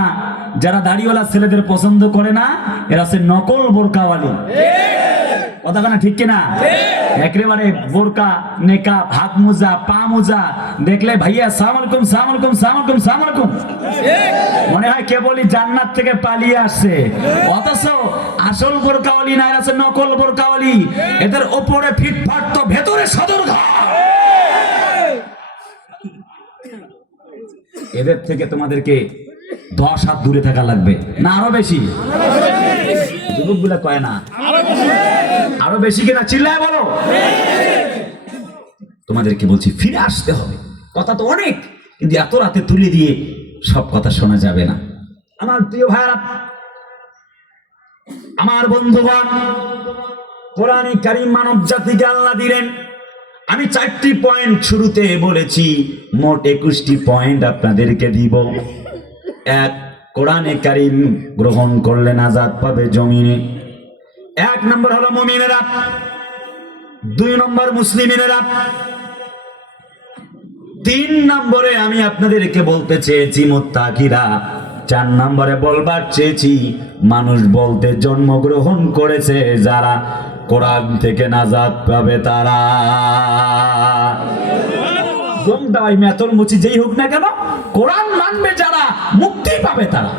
যারা দাড়িওয়ালা ছেলেদের পছন্দ করে না, এরা হচ্ছে নকল বোরকাওয়ালি। কথা কয় না, ঠিক কিনা? একেবারে বোরকা, নেকাব, হাত মোজা, পা মোজা দেখলে ভাইয়া সালাম আলাইকুম, সালাম আলাইকুম, সালাম আলাইকুম, সালাম আলাইকুম, মনে হয় কেবলই জান্নাত থেকে পালিয়ে আসছে। অথচ আসল বোরকাওয়ালি না, এরা হচ্ছে নকল বোরকাওয়ালি। এদের ওপরে ফিটফাট তো ভেতরে সদরঘাট। এদের থেকে তোমাদেরকে 10 হাত দূরে থাকা লাগবে, না আরো বেশি? যুবকগুলা কয় না আরো বেশি কিনা? চিল্লায় বলো। তোমাদেরকে বলছি ফিরে আসতে হবে। কথা তো অনেক, কিন্তু এত রাতে তুলে দিয়ে সব কথা শোনা যাবে না। আমার প্রিয় ভাইরা, আমার বন্ধুগণ, কোরআনে কারীম মানব জাতিকে আল্লাহ দিলেন। আমি 4টি পয়েন্ট শুরুতে বলেছি, মোট 21টি পয়েন্ট আপনাদেরকে দিব। 1, কোরআনে কারীম গ্রহণ করলে নাজাত পাবে জমিনে। 1 নম্বর হলো মুমিনেরা, 2 নম্বর মুসলিমিনেরা, 3 নম্বরে আমি আপনাদেরকে বলতে চেয়েছি মুত্তাকিরা, 4 নম্বরে বলবার চেয়েছি মানুষ বলতে জন্মগ্রহণ করেছে যারা কোরআন থেকে নাজাত পাবে তারা। জমদাই মেতর মুচি যেই হোক না কেন, কোরআন মানবে যারা মুক্তি পাবে তারা।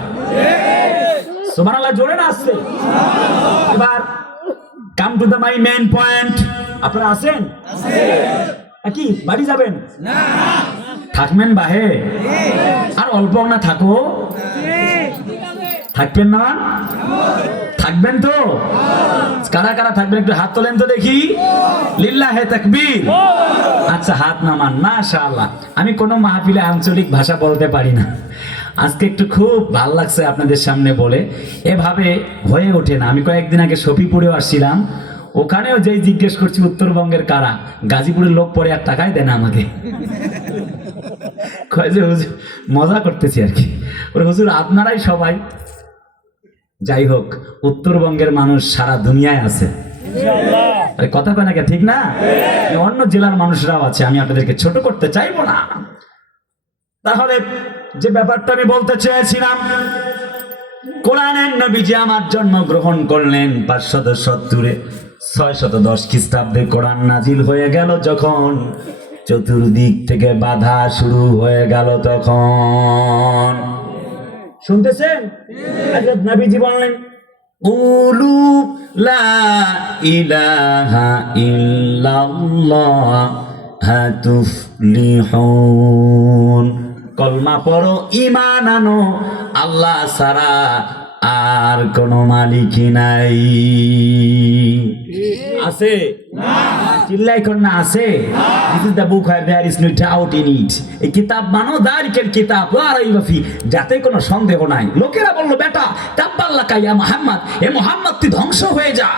সুবহানাল্লাহ, জোরে না আসছে? এবার come to the my main point. আপনারা আছেন? কি বাড়ি যাবেন? না, থাকবেন বাহে? আর অল্প না থাকো, থাকবেন না? থাকবেন তো? কারা কারা থাকবেন একটু হাত তোলেন তো দেখি। লিল্লাহে তাকবীর। আচ্ছা, হাত নামান। মাশাআল্লাহ। আমি কোনো মাহফিলে আঞ্চলিক ভাষা বলতে পারি না, আজকে একটু খুব ভালো লাগছে আপনাদের সামনে বলে। এভাবে হয়ে ওঠে না। আমি কয়েকদিন আগে শফিপুরেও আসছিলাম, ওখানেও যেই জিজ্ঞেস করছি উত্তরবঙ্গের কারা, গাজীপুরের লোক পরে আর টাকাই দেয় না আমাকে। কয় যে হুজুর মজা করতেছি আর কি। ওরে হুজুর আপনারাই সবাই। যাই হোক, উত্তরবঙ্গের মানুষ সারা দুনিয়ায় আছে, কথা কয় না, ঠিক না? অন্য জেলার মানুষরাও আছে, আমি আপনাদেরকে ছোট করতে চাইবো না। তাহলে যে ব্যাপারটা আমি বলতে চেয়েছিলাম, কোরআনের নবীজি আমার জন্ম গ্রহণ করলেন 570 610 খ্রিস্টাব্দে। কোরআন নাজিল হয়ে গেল যখন, চতুর্দিক থেকে বাধা শুরু হয়ে গেল তখন। শুনতেছেন? হযরত নবীজি বললেন, কুলু লা ইলাহা ইল্লাল্লাহ তুফলিহুন। কলমা পড়ো, ঈমান আনো, আল্লাহ ছাড়া আর কোনো মালিকই নাই। আছে? চিল্লাই কর না, আছে? This is the book where there is no doubt in it. এই কিতাব মানো দারিকের কিতাব, লা রাইবা ফি, যাতে কোনো সন্দেহ নাই। লোকেরা বলল, বেটা তাব্বাল্লাকা ইয়া মুহাম্মদ, এ মুহাম্মদ তুই ধ্বংস হয়ে যা।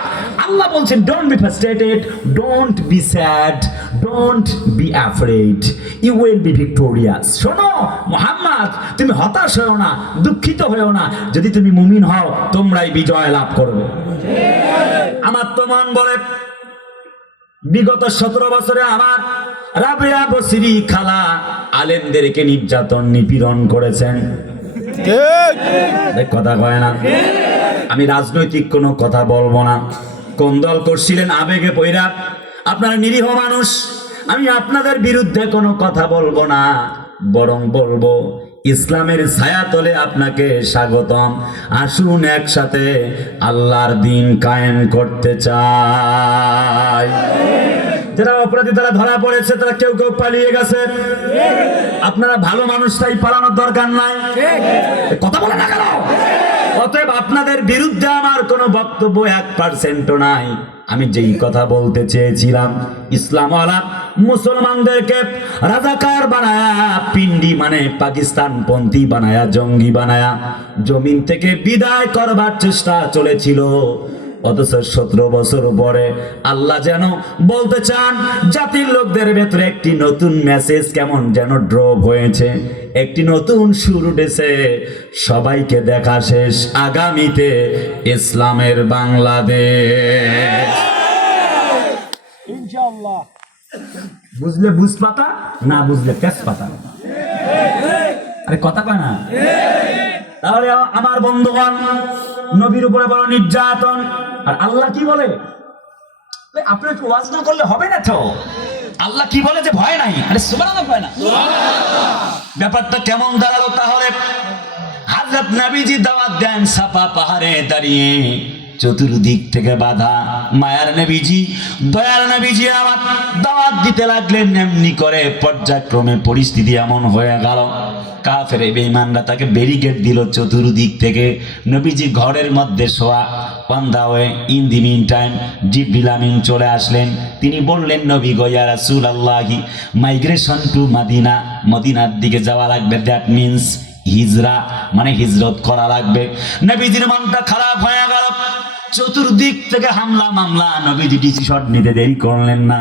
আল্লাহ বলছেন, don't be frustrated, don't be sad, don't be afraid, you will be victorious. শোনো মুহাম্মদ, তুমি হতাশ হও না, দুঃখিত হও না, যদি তুমি মুমিন হও তোমরাই বিজয় লাভ করবে। আমার তো মন বলে, বিগত 17 বছরে আমার রাবেয়া বসরি খালা আলেমদেরকে নির্যাতন নিপীড়ন করেছেন। কথা কয় না। আমি রাজনৈতিক কোনো কথা বলবো না। কোন দল করছিলেন আবেগে পইরা, আপনারা নিরীহ মানুষ। আমি আপনাদের বিরুদ্ধে কোনো কথা বলবো না, বরং বলবো ইসলামের ছায়াতলে আপনাকে স্বাগতম। আসুন একসাথে আল্লাহর দিন কায়েম করতে চাই। যারা অপরাধী তারা ধরা পড়েছে, তারা কেউ কেউ পালিয়ে গেছে। আপনারা ভালো মানুষ, তাই পালানোর দরকার নাই। কথা বলে না কেন? অতএব আপনাদের বিরুদ্ধে আমার কোনো বক্তব্য 1% নাই। আমি যেই কথা বলতে চেয়েছিলাম, ইসলামওয়ালা মুসলমানদেরকে রাজাকার বানায়া, পিন্ডি মানে পাকিস্তানপন্থী বানায়া, জঙ্গি বানায়া জমিন থেকে বিদায় করবার চেষ্টা চলেছিল। অথচ 17 বছর পরে আল্লাহ যেন বলতে চান, জাতির লোকদের ভেতরে একটি নতুন মেসেজ কেমন যেন ড্রপ হয়েছে, একটি নতুন সুর উঠেছে। সবাইকে দেখা শেষ, আগামীতে ইসলামের বাংলাদেশ ইনশাআল্লাহ। বুঝলে বুঝ পাতা, না বুঝলে তেজ পাতা। আরে কথা কয় না? তাহলে আমার বন্ধুগণ, নবীর উপরে বড় নির্যাতন, আর আল্লাহ কি বলে? আপনি একটু ওয়াজ না করলে হবে না তো? আল্লাহ কি বলে যে ভয় নাই? আরে সুবহানাল্লাহ, ভয় না। ব্যাপারটা কেমন দাঁড়ালো তাহলে? হযরত নবীজি দাওয়াত দেন সাফা পাহাড়ে দাঁড়িয়ে, চতুর্দিক থেকে বাধা। মায়ার নবীজি, দয়ার নবীজি আমার দাওয়াত দিতে লাগলেন। এমনি করে পর্যায়ক্রমে পরিস্থিতি এমন হয়ে গেল, কাফের বেঈমানরা তাকে ব্যারিকেড দিল চতুর্দিক থেকে। নবীজি ঘরের মধ্যে শোয়া। On the way, in the mean time, জিবরিল আমিন চলে আসলেন। তিনি বললেন, নবী গো ইয়া রাসূলুল্লাহি, মাইগ্রেশন টু মদিনা, মদিনার দিকে যাওয়া লাগবে। দ্যাট মিন্স হিজরা, মানে হিজরত করা লাগবে। নবীজির মনটা খারাপ হয়ে গেল। চতুর্দিক থেকে হামলা মামলা। নবীজি ডিসিশন নিতে দেরি করলেন না,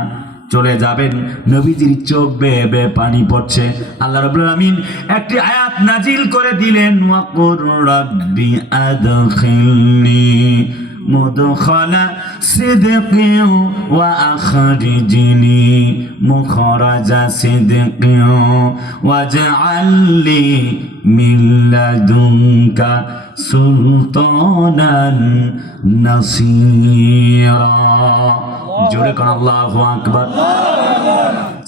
চলে যাবেন। নবীজির চোখ বেয়ে বেয়ে পানি পড়ছে। আল্লাহ রাব্বুল আমিন একটি আয়াত নাজিল করে দিলেন, ওয়াকুর রাব্বি আদখিলনি মুদখালা সিদকিন ওয়া আখরিজনি মুখরাজা সিদকিন ওয়াজআলনি মিন লাদুনকা সুলতানান নাসীরা। জোরে কোন আল্লাহু আকবার।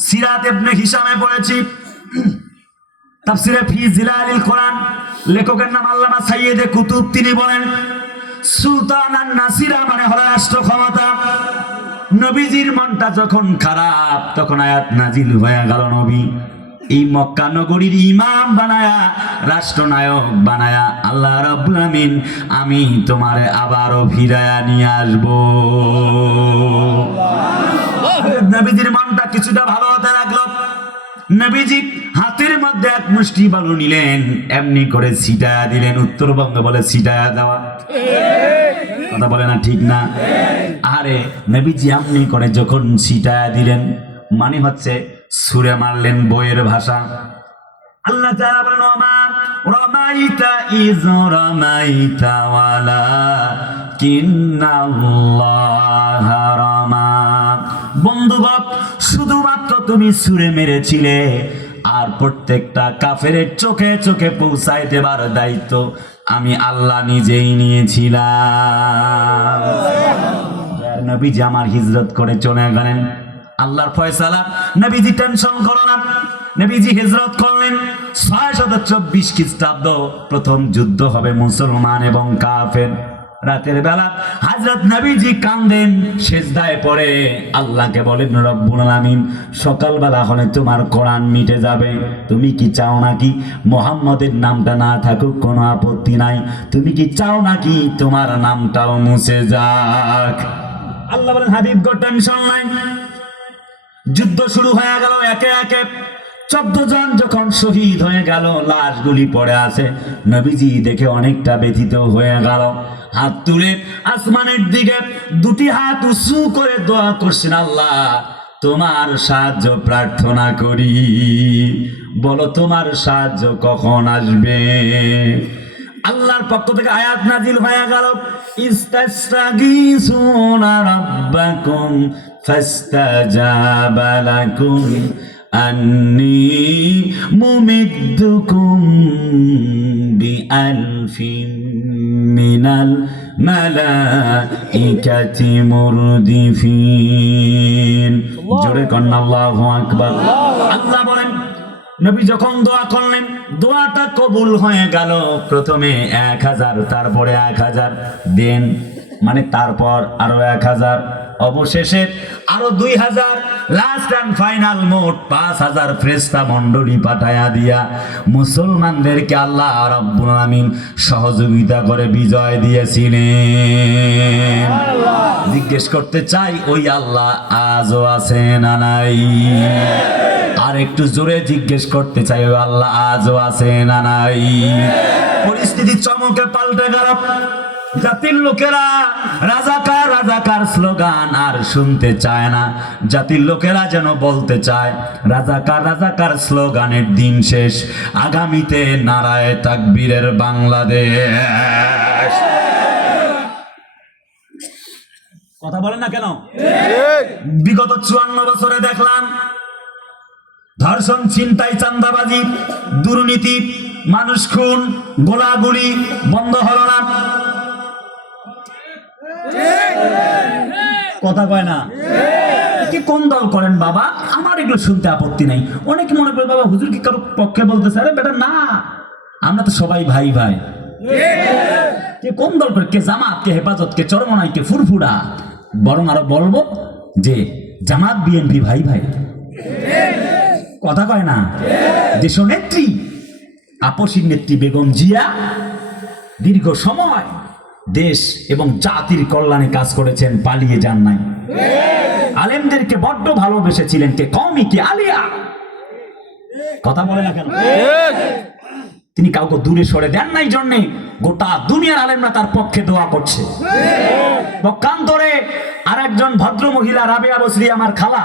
সিরাত ইবনে হিশামে পড়েছি, তাফসিরে ফি জিলালিল কোরআন, লেখকের নাম আল্লামা সাইয়্যিদে কুতুব। তিনি বলেন, সুলতানান নাসিরা মানে হলো রাষ্ট্র ক্ষমতা। নবীজির মনটা যখন খারাপ, তখন আয়াত নাজিল হয়ে গেল, নবী এই মক্কা নগরীর ইমাম বানায়া, রাষ্ট্রনায়ক বানায়া, আল্লাহ রাব্বুল আমিন আমি তোমারে আবারও ফিরায়া নিয়ে আসবো। নবীজির মনটা কিছুটা ভালো হতে লাগলো। নবীজি হাতের মধ্যে এক মুষ্টি বালু নিলেন, এমনি করে ছিটায়া দিলেন। উত্তরবঙ্গে বলে ছিটায়া দেওয়া। কথা বলে না, ঠিক না? আরে নবীজি এমনি করে যখন ছিটায়া দিলেন, মানে হচ্ছে সুরে মারলেন, বইয়ের ভাষা। আল্লাহ তাআলা বলেন, ওমা রামাইতা ইয রামাইতা ওয়ালাকিন্নাল্লাহা রামা। বন্ধুগণ, শুধুমাত্র তুমি সুরে মেরেছিলে, আর প্রত্যেকটা কাফেরের চোখে চোখে পৌঁছাইতে দেবার দায়িত্ব আমি আল্লাহ নিজেই নিয়েছিলাম। নবীজি আমার হিজরত করে চলে গেলেন, আল্লাহর ফয়সালা। নবীজি টেনশন করো না, নবীজি হিজরত করলেন। 624 খ্রিস্টাব্দ প্রথম যুদ্ধ হবে মুসলমান এবং কাফের। রাতের বেলা হযরত নবীজি কাঁদেন, সিজদায় পড়ে আল্লাহকে বলেন, রব্বুল আলামিন সকালবেলা হলে তোমার কোরআন মিটে যাবে, তুমি কি চাও নাকি মুহাম্মদের নামটা না থাকুক কোনো আপত্তি নাই, তুমি কি চাও নাকি তোমার নামটাও মুছে যাক? আল্লাহ বলেন, হাবিব গো টেনশন নাই। যুদ্ধ শুরু হয়ে গেল, একে একে 14 জন যখন শহীদ হয়ে গেল, লাশগুলি পড়ে আছে, নবীজি দেখে অনেকটা ব্যথিত হয়ে গেল। হাত তুলে আসমানের দিকে দুটি হাত উঁচু করে দোয়া করছেন, আল্লাহ তোমার সাহায্য প্রার্থনা করি, বলো তোমার সাহায্য কখন আসবে? আল্লাহর পক্ষ থেকে আয়াত নাজিল হয়ে গেল, ইস্তাগীসুনা রাব্বাকুম ফাস্তাজাবা লাকুম আন্নী মুমিদ্দুকুম বিআলফিন মিনাল মালাইকাতি মুরদিফিন। জোরে কন্না আল্লাহু আকবার। আল্লাহ বলেন, নবী যখন দোয়া করলেন, দোয়াটা কবুল হয়ে গেল। প্রথমে 1000, তারপরে 1000 দেন, মানে তারপর আরো 1000, অবশেষে আরো 2000, লাস্ট এন্ড ফাইনাল মোট 5000 ফেরেশতা মণ্ডলী পাঠায়া দিয়া মুসলমানদেরকে আল্লাহ রাব্বুল আলামিন সহযোগিতা করে বিজয় দিয়েছিলেন। জিজ্ঞেস করতে চাই, ওই আল্লাহ আজও আছে না নাই? আর একটু জোরে জিজ্ঞেস করতে চাই, ওই আল্লাহ আজও আছে না নাই? পরিস্থিতি চমকে পাল্টে গেল। জাতির লোকেরা রাজাকার রাজাকার স্লোগান আর শুনতে চায় না। জাতির লোকেরা যেন বলতে চায়, রাজাকার রাজাকার স্লোগানের দিন শেষ, আগামীতে নারায়ে তাকবীরের বাংলাদেশ। কথা বলেন না কেন? বিগত 54 বছরে দেখলাম ধর্ষণ, ছিনতাই, চাঁদাবাজি, দুর্নীতি, মানুষ খুন, গোলাগুলি বন্ধ হলো না। কথা কয় না? কি কোন দল করেন বাবা? আমার এগুলো শুনতে আপত্তি নাই। অনেকে মনে করে বাবা হুজুর কি কারো পক্ষে বলতেছে? আরে বেটা না, আমরা তো সবাই ভাই ভাই। কে কোন দল করে? কে জামাত, কে হেফাজত, কে চরমনাই, কে ফুরফুরা? বরং আরো বলবো যে জামাত বিএনপি ভাই ভাই। কথা কয় না? দেশ নেত্রী, আপসী নেত্রী বেগম জিয়া দীর্ঘ সময় দেশ এবং জাতির কল্যাণে কাজ করেছেন, পালিয়ে যান নাই। আলেমদেরকে বড্ড ভালোবেসেছিলেন, কে কওমি, কে আলিয়া। কথা বলে না কেন? তিনি কাউকে দূরে সরে দেন নাই, জন্যে গোটা দুনিয়ার আলেমরা তার পক্ষে দোয়া করছে। পক্ষান্তরে আর একজন ভদ্র মহিলা রাবেয়া বসরি, আমার খালা,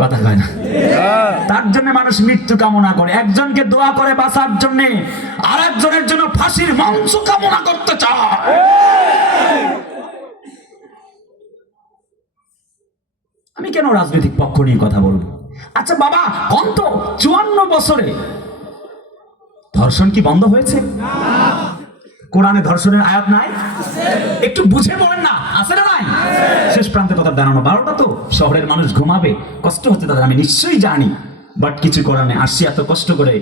কথা কয় না, তার জন্য মানুষ মৃত্যু কামনা করে। একজনকে দোয়া করে বাঁচার জন্য, আর একজনের জন্য ফাঁসির মঞ্চ কামনা করতে চায়। আমি কেন রাজনৈতিক পক্ষ নিয়ে কথা বলবো? আচ্ছা বাবা, অন্ত 54 বছরে ধর্ষণ কি বন্ধ হয়েছে? কোরআনে ধর্ষণের আয়াত নাই? একটু বুঝে বলেন না, আছে না নাই? শেষ প্রান্তে কথা দাঁড়ানো 12টা, তো শহরের মানুষ ঘুমাবে, কষ্ট হচ্ছে তাদের, আমি নিশ্চয়ই জানি, বাট কিছু করার নেই। আসছি এত কষ্ট করে,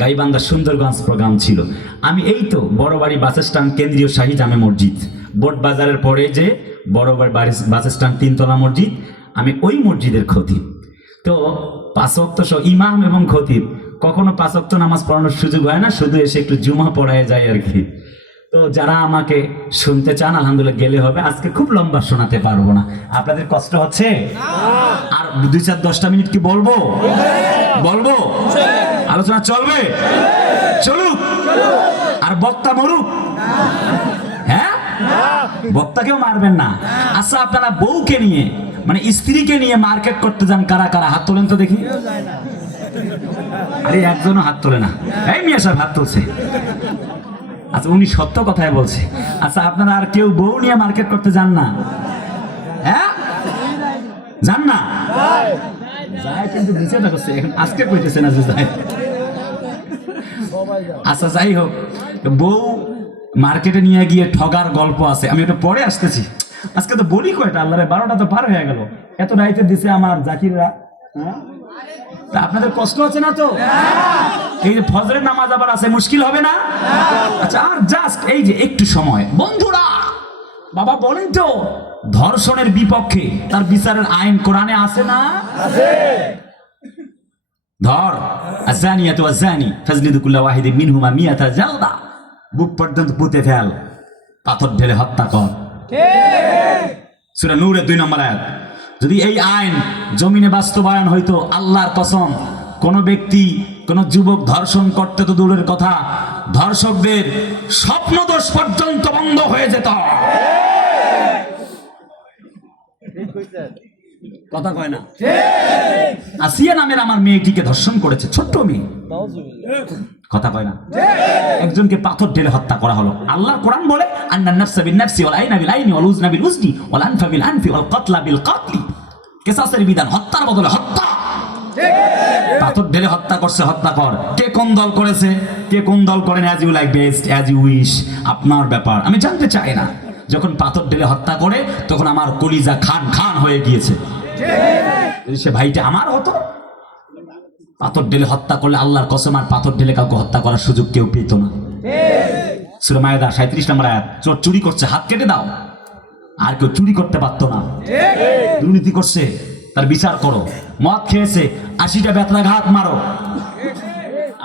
গাইবান্ধা সুন্দরগঞ্জ প্রোগ্রাম ছিল। আমি এই তো বড়বাড়ি বাস স্ট্যান্ড, কেন্দ্রীয় শাহী জামে মসজিদ, বোট বাজারের পরে যে বড়বাড়ি বাস স্ট্যান্ড 3তলা মসজিদ, আমি ওই মসজিদের খতিব। তো 5 ওয়াক্ত ইমাম এবং খতিব, কখনো 5 ওয়াক্ত নামাজ পড়ানোর সুযোগ হয় না, শুধু এসে একটু জুমা পড়ায় যায় আর কি। তো যারা আমাকে শুনতে চান আলহামদুলিল্লাহ গেলে হবে। আজকে খুব লম্বা শোনাতে পারবো না, আপনাদের কষ্ট হচ্ছে। আর 2-4-10টা মিনিট কি বলবো? বলবো, আলোচনা চলবে, চলুক। আর বক্তা মরুক? হ্যাঁ, বক্তাকেও মারবেন না। আচ্ছা, আপনারা বউকে নিয়ে, মানে স্ত্রীকে নিয়ে মার্কেট করতে যান কারা কারা? হাত তোলেন তো দেখি। আরে একজনও হাত তোলে না। এই মিয়া সাহেব হাত তুলছে। আচ্ছা, উনি সত্য কথাই বলছে। আচ্ছা, আপনারা আর কেউ বউ নিয়ে মার্কেট করতে যান না? হ্যাঁ, যান না? যায় কিন্তু নিচেটা করছে, এখন আজকে কইতেছে না যে যায়। আচ্ছা, যাই হোক, বউ মার্কেটে নিয়ে গিয়ে ঠগার গল্প আছে, আমি এটা পরে আসতেছি। আজকে তো বলি কয়টা, আল্লাহরে 12টা তো পার হয়ে গেল। এত রাইতে দিছে আমার জাকিররা। হ্যাঁ, তা আপনাদের কষ্ট আছে না তো? এই যে ফজরের নামাজ আবার আছে, মুশকিল হবে না? আচ্ছা, আর জাস্ট এই যে একটু সময়, বন্ধুরা বাবা বলেন তো, ধর্ষণের বিপক্ষে তার বিচারের আইন কোরআনে আছে না? আছে। ধর আযানিয়াতু ওয়াযানি ফাজলিদু কুল্লা ওয়াহিদিন মিনহুমা মিয়াতা জালদা, বুক পর্যন্ত পুঁতে ফেল, পাথর ঢেলে হত্যা কর। ঠিক। সূরা নূরের 2 নম্বর আয়াত। যদি এই আইন জমিনে বাস্তবায়ন হইতো, আল্লাহর কসম, কোন ব্যক্তি কোন যুবক ধর্ষণ করতে তো দূরের কথা, ধর্ষকদের স্বপ্নদোষ পর্যন্ত বন্ধ হয়ে যেত। কথা কয় না? আসিয়া নামের আমার মেয়েটিকে ধর্ষণ করেছে, ছোট্ট মেয়ে, কথা কয় না? একজনকে পাথর ঢেলে হত্যা করা হলো। আল্লাহর কোরআন বলে আন্নান নাফসা বিন নাফসি ওয়াল আইনা বিল আইনি ওয়াল উযনা বিল উযনি ওয়াল আনফা বিল আনফি ওয়াল কাতলা বিল কাতলি, কিসাসের বিধান, হত্যার বদলে হত্যা। পাথর ঢেলে হত্যা করছে, হত্যা কর। কে কোন দল করেছে, কে কোন দল করেন, as you like best, as you wish, আপনার ব্যাপার, আমি জানতে চাই না। যখন পাথর ঢেলে হত্যা করে তখন আমার কলিজা খান খান হয়ে গিয়েছে। সে ভাইটা আমার হতো। পাথর ঢেলে হত্যা করলে আল্লাহর কসম আর পাথর ঢেলে কাউকে হত্যা করার সুযোগ কেউ পেত না। সূরা মায়েদা 37 নম্বর আয়াত। চোর চুরি করছে, হাত কেটে দাও। আর কেউ চুরি করতে পারতো না। দুর্নীতি করছে, তার বিচার করো। মদ খেয়েছে, 80টা বেত্রাঘাত মারো।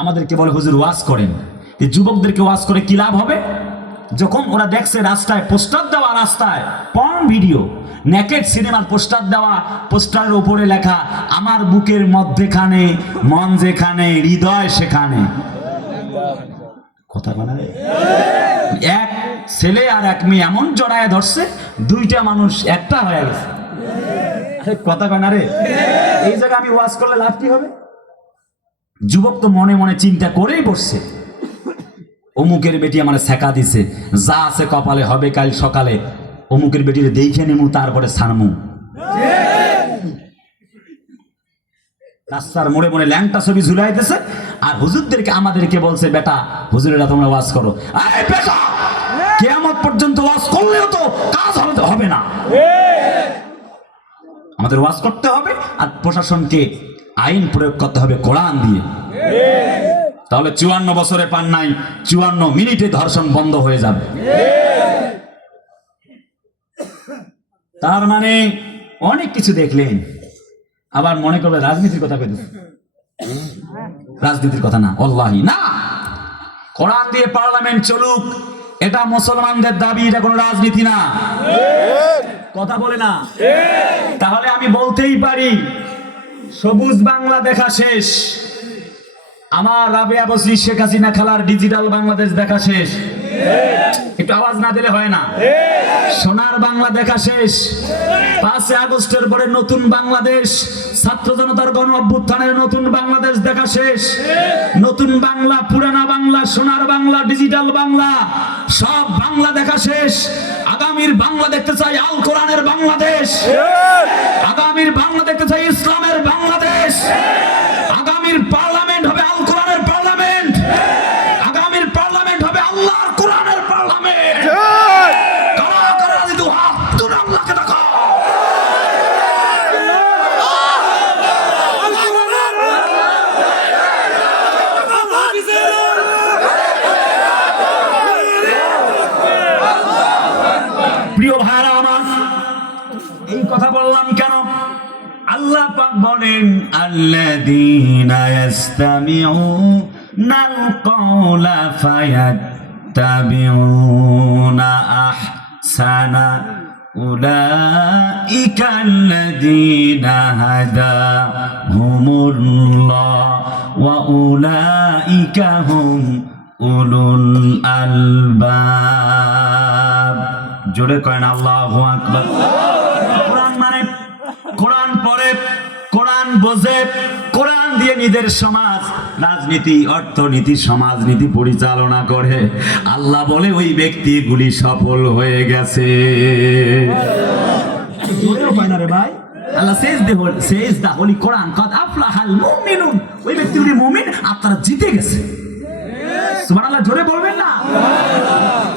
আমাদেরকে বলে হুজুর ওয়াজ করেন। এই যুবকদেরকে ওয়াজ করে কি লাভ হবে? যখন ওরা দেখছে রাস্তায় পোস্টার দেওয়া, রাস্তায় পর্ন ভিডিও, নেকেড সিনেমার পোস্টার দেওয়া, পোস্টারের উপরে লেখা আমার বুকের মধ্যেখানে, মন যেখানে, হৃদয় সেখানে। কথা বলা, এক ছেলে আর এক মেয়ে এমন জড়ায় ধরছে, দুইটা মানুষ একটা হয়ে গেছে। কথা কয় না রে? এই জায়গায় আমি ওয়াজ করলে লাভ কি হবে? যুবক তো মনে মনে চিন্তা করেই বসছে, অমুকের বেটি আমার ছেকা দিছে, যা আছে কপালে হবে কাল সকালে, অমুকের বেটির দেখে নেমু, তারপরে ছাড়মু। রাস্তার মোড়ে মোড়ে ল্যাংটা ছবি ঝুলাইতেছে, আর হুজুরদেরকে আমাদেরকে বলছে বেটা হুজুরেরা তোমরা ওয়াজ করো। আরে বেটা, কিয়ামত পর্যন্ত ওয়াজ করলেও তো কাজ হবে না। আমাদের ওয়াজ করতে হবে, আর প্রশাসনকে আইন প্রয়োগ করতে হবে কোরআন দিয়ে। তাহলে 54 বছরে পান নাই, 54 মিনিটে ধর্ষণ বন্ধ হয়ে যাবে। তার মানে অনেক কিছু দেখলেন, আবার মনে করবে রাজনীতির কথা কইতেছে। রাজনীতির কথা না, আল্লাহি না। কোরআন দিয়ে পার্লামেন্ট চলুক, এটা মুসলমানদের দাবি, এটা কোনো রাজনীতি না। কথা বলে না? তাহলে আমি বলতেই পারি সবুজ বাংলা দেখা শেষ, আমার রাবেয়া বসরি শেখ হাসিনা খালার ডিজিটাল বাংলাদেশ দেখা শেষ। একটু আওয়াজ না দিলে হয় না। সোনার বাংলা দেখা শেষ। 5 আগস্টের পরে নতুন বাংলাদেশ, ছাত্র জনতার গণ অভ্যুত্থানের নতুন বাংলাদেশ দেখা শেষ। নতুন বাংলা, পুরানা বাংলা, সোনার বাংলা, ডিজিটাল বাংলা, সব বাংলা দেখা শেষ। আগামীর বাংলা দেখতে চাই আল কোরআনের বাংলাদেশ। আগামীর বাংলা দেখতে চাই ইসলামের বাংলাদেশ। আগামীর পার্লামেন্ট হবে আল কোরআনের পার্লামেন্ট। আগামীর পার্লামেন্ট হবে আল্লাহর কোরআনের পার্লামেন্ট। কারা কারা যদি হাত তুলে আল্লাহকে দেখাও। প্রিয় ভাইরা আমার, এই কথা বললাম কেন? আল্লাহ পাক বলেন আল্লাযীনা ইয়াসতামিউনাল কাওলা ফায়াত্তাবিউনা আহসানা উলাইকা আল্লাযীনা হাদাহুমুল্লাহ ওয়া উলাইকা হুম উলুল আলবাব। জোরে করেন আল্লাহু আকবার। কোরআন মানে, কোরআন পড়ে, কোরআন বোঝে, কোরআন দিয়ে নিজের সমাজ, রাজনীতি, অর্থনীতি, সমাজনীতি পরিচালনা করে। আল্লাহ বলে ওই ব্যক্তিগুলি সফল হয়ে গেছে। আল্লাহ says the holy Quran, قد أفلح المؤمنون, ওই ব্যক্তিগুলি মুমিন, আপনারা জিতে গেছে। সুবহানাল্লাহ, জোরে বলবেন না?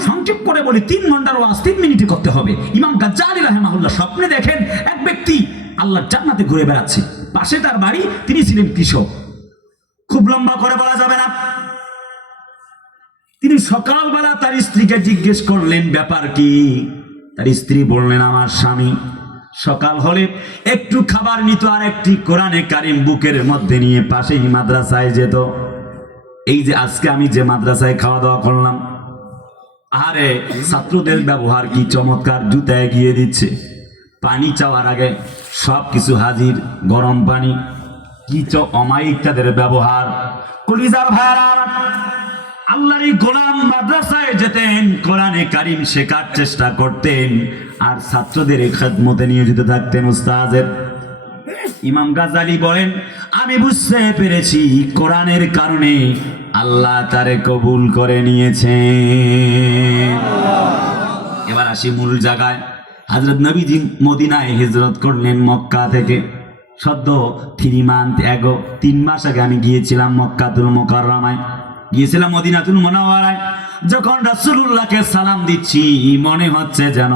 সংক্ষেপ করে বলি, 3 ঘন্টার ওয়াজ 3 মিনিটে করতে হবে। ইমাম গাজ্জালি রাহিমাহুল্লাহ স্বপ্নে দেখেন এক ব্যক্তি আল্লাহর জান্নাতে ঘুরে বেড়াচ্ছে। পাশে তার বাড়ি, তিনি ছিলেন কৃষক। খুব লম্বা করে বলা যাবে না। তিনি সকালবেলা তার স্ত্রীকে জিজ্ঞেস করলেন ব্যাপার কি। তার স্ত্রী বললেন আমার স্বামী সকাল হলে একটু খাবার নিত আর একটি কোরআনে কারিম বুকের মধ্যে নিয়ে পাশেই মাদ্রাসায় যেত। এই যে আজকে আমি যে মাদ্রাসায় খাওয়া দাওয়া করলাম, আরে ছাত্রদের ব্যবহার কি চমৎকার, জুতায় গিয়ে দিচ্ছে, পানি চাওয়ার আগে সবকিছু হাজির, গরম পানি, কি অমায়িক তাদের ব্যবহার। কলিজার ভাইরা, আল্লাহর গোলাম মাদ্রাসায় যেতেন, কোরআনে কারিম শেখার চেষ্টা করতেন, আর ছাত্রদের খেদমতে নিয়োজিত থাকতেন উস্তাদের। ইমাম গাজ্জালী বলেন আমি বুঝতে পেরেছি কোরআনের কারণে আল্লাহ তারে কবুল করে নিয়েছেন। এবার আসি মূল জায়গায়। হযরত নবীজি মদিনায় হিজরত করলেন মক্কা থেকে। সদ্য 3 মাস আগে আমি গিয়েছিলাম মক্কাতুল মুকাররমায়, গিয়েছিলাম মদিনাতুল মুনাওয়ারায়। যখন রাসূলুল্লাহকে সালাম দিচ্ছি মনে হচ্ছে যেন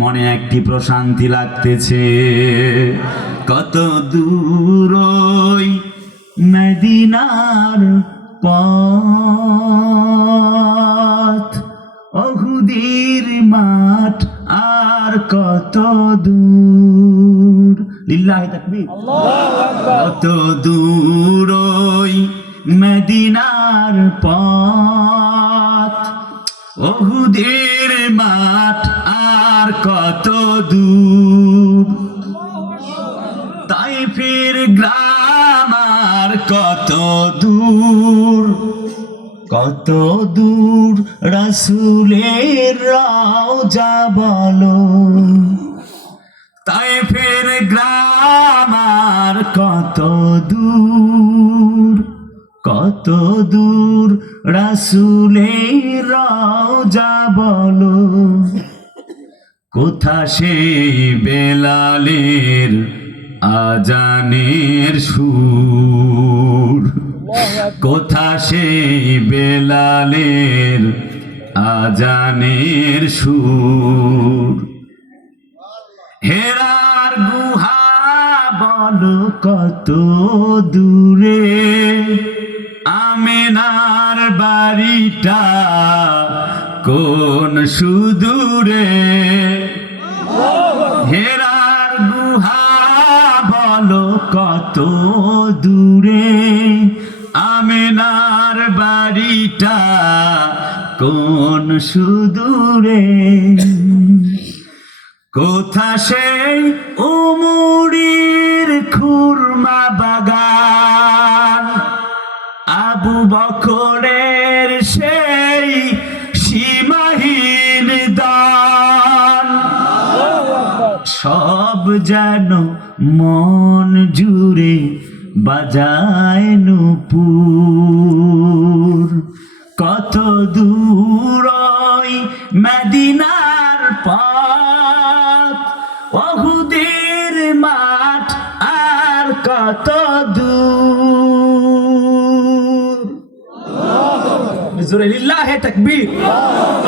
মনে একটি প্রশান্তি লাগতেছে। কত দূর ওই মদিনার পথ, উহুদের মাঠ আর কত দূর। লিল্লাহি তাকবীর, কত দূর ওই মদিনার পথ, উহুদের মাঠ আর কত দূর, তাইফের গ্রাম আর কত দূর, কত দূর রাসূলের রওজা বলো, তাইফের গ্রাম আর কত দূর, কত দূর রাসূলের রওজা বলো। কোথা সেই বেলালের আজানের সুর, কোথা সেই বেলালের আজানের সুর। হেরার গুহা বলো কত দূরে, আমেনার বাড়িটা কোন সুদূরে। হেরার গুহা বলো কত দূরে, আমেনার বাড়িটা কোন সুদূরে। কোথা সেই উমরির খুরমা বাগান, আবু বকরের সেই সীমাহীন দান। সব যেন মন জুড়ে বাজায় নূপুর। কত দূর ওই মদিনার পথ, উহুদের মাঠ আর কত দূর। জোরে লিল্লাহি তাকবীর।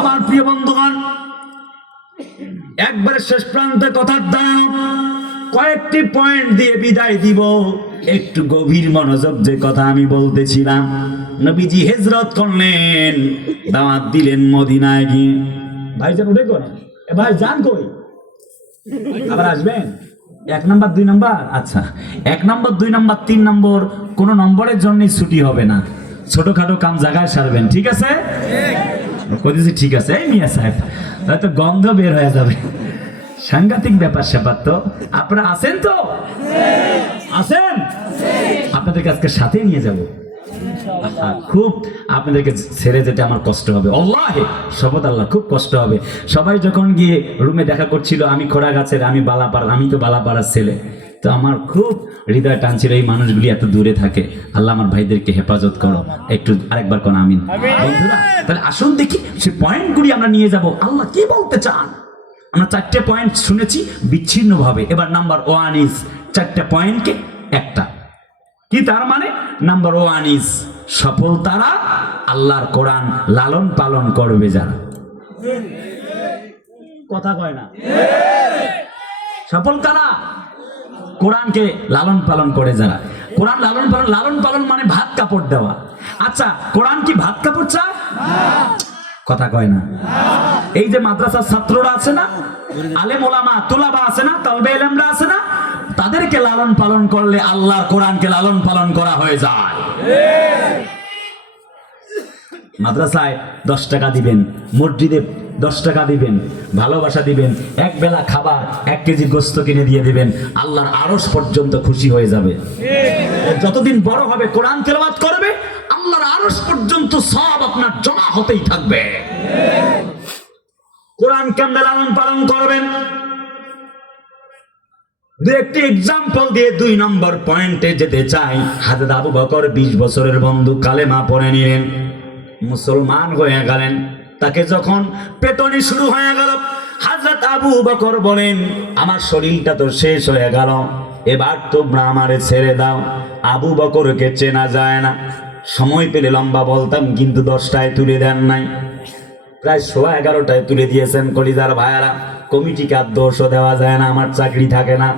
আমার প্রিয় বন্ধুগণ, একবারে শেষ প্রান্তে কথার দাম কয়েকটি পয়েন্ট দিয়ে বিদায় দিব। একটু গভীর মনোযোগ যে কথা আমি বলতেছিলাম। নবীজি হিজরত করলেন, দাওয়াত দিলেন মদিনায় গিয়ে। ভাইজান উঠে কোন ভাই যান কই, আবার আসবেন? 1 নাম্বার 2 নাম্বার, আচ্ছা 1 নাম্বার 2 নাম্বার 3 নম্বর কোন নম্বরের জন্য ছুটি হবে না, ছোটখাটো কাম জায়গায় সারবেন, ঠিক আছে? কইতেছি ঠিক আছে। এই মিয়া সাহেব হয়তো গন্ধ বের হয়ে যাবে, সাংঘাতিক ব্যাপার স্যাপার। তো আপনারা আছেন তো? আছেন? আপনাদেরকে আজকে সাথে নিয়ে যাব। খুব আপনাদেরকে ছেড়ে যেতে আমার কষ্ট হবে, আল্লাহে শপথ আল্লাহ, খুব কষ্ট হবে। সবাই যখন গিয়ে রুমে দেখা করছিল, আমি খোড়া গাছের, আমি বালাপাড়া, আমি তো বালাপাড়ার ছেলে, তো আমার খুব হৃদয় টানছিল এই মানুষগুলি এত দূরে থাকে। আল্লাহ আমার ভাইদেরকে হেফাজত করো। একটু আরেকবার কোন আমিন। বন্ধুরা তাহলে আসুন দেখি সে পয়েন্টগুলি আমরা নিয়ে যাব। আল্লাহ কি বলতে চান? আমরা 4টে পয়েন্ট শুনেছি বিচ্ছিন্ন ভাবে। এবার নাম্বার 1 ইজ 4টে পয়েন্টকে একটা কি, তার মানে নাম্বার 1 ইজ সফল তারা আল্লাহর কোরআন লালন পালন করবে যারা। কথা কয় না? সফল তারা কোরআনকে লালন পালন করে যারা, কোরআন লালন পালন মানে ভাত কাপড় দেওয়া। আচ্ছা, কোরআন কি ভাত কাপড় চায়? কথা কয় না। এই যে মাদ্রাসার ছাত্ররা আছে না, আলেম ওলামা তুলাবা আছে না, তলবে ইলমরা আছে না, তাদেরকে লালন পালন করলে আল্লাহর কোরআনকে লালন পালন করা হয়ে যায়। মাদ্রাসায় 10 টাকা দিবেন, মসজিদে 10 টাকা দিবেন, ভালোবাসা দিবেন, এক বেলা খাবার 1 কেজি গোস্ত কিনে দিয়ে দিবেন, আল্লাহর আরশ পর্যন্ত খুশি হয়ে যাবে। যতদিন বড় হবে কোরআন তেলাওয়াত করবে, আল্লাহর আরশ পর্যন্ত সব আপনার জমা হতেই থাকবে। কোরআন কেমনে লালন পালন করবেন, একটি এক্সাম্পল দিয়ে 2 নম্বর পয়েন্টে যেতে চাই। হযরত আবু বকর 20 বছরের বন্ধু কালেমা পড়ে নিলেন, মুসলমান হয়ে গেলেন। তাকে যখন পেটনি শুরু হয়ে গেল, হযরত আবু বকর বলেন, আমার শরীরটা তো শেষ হয়ে গেল, এবার তোমরা আমারে ছেড়ে দাও। আবু বকরকে চেনা যায় না, সময় পেলে লম্বা বলতাম, কিন্তু 10টায় তুলে দেন নাই, প্রায় 11:15টায় তুলে দিয়েছেন। কলিজার ভাইয়ারা, কমিটিকে আর দোষও দেওয়া যায় না, আমার চাকরি থাকে না।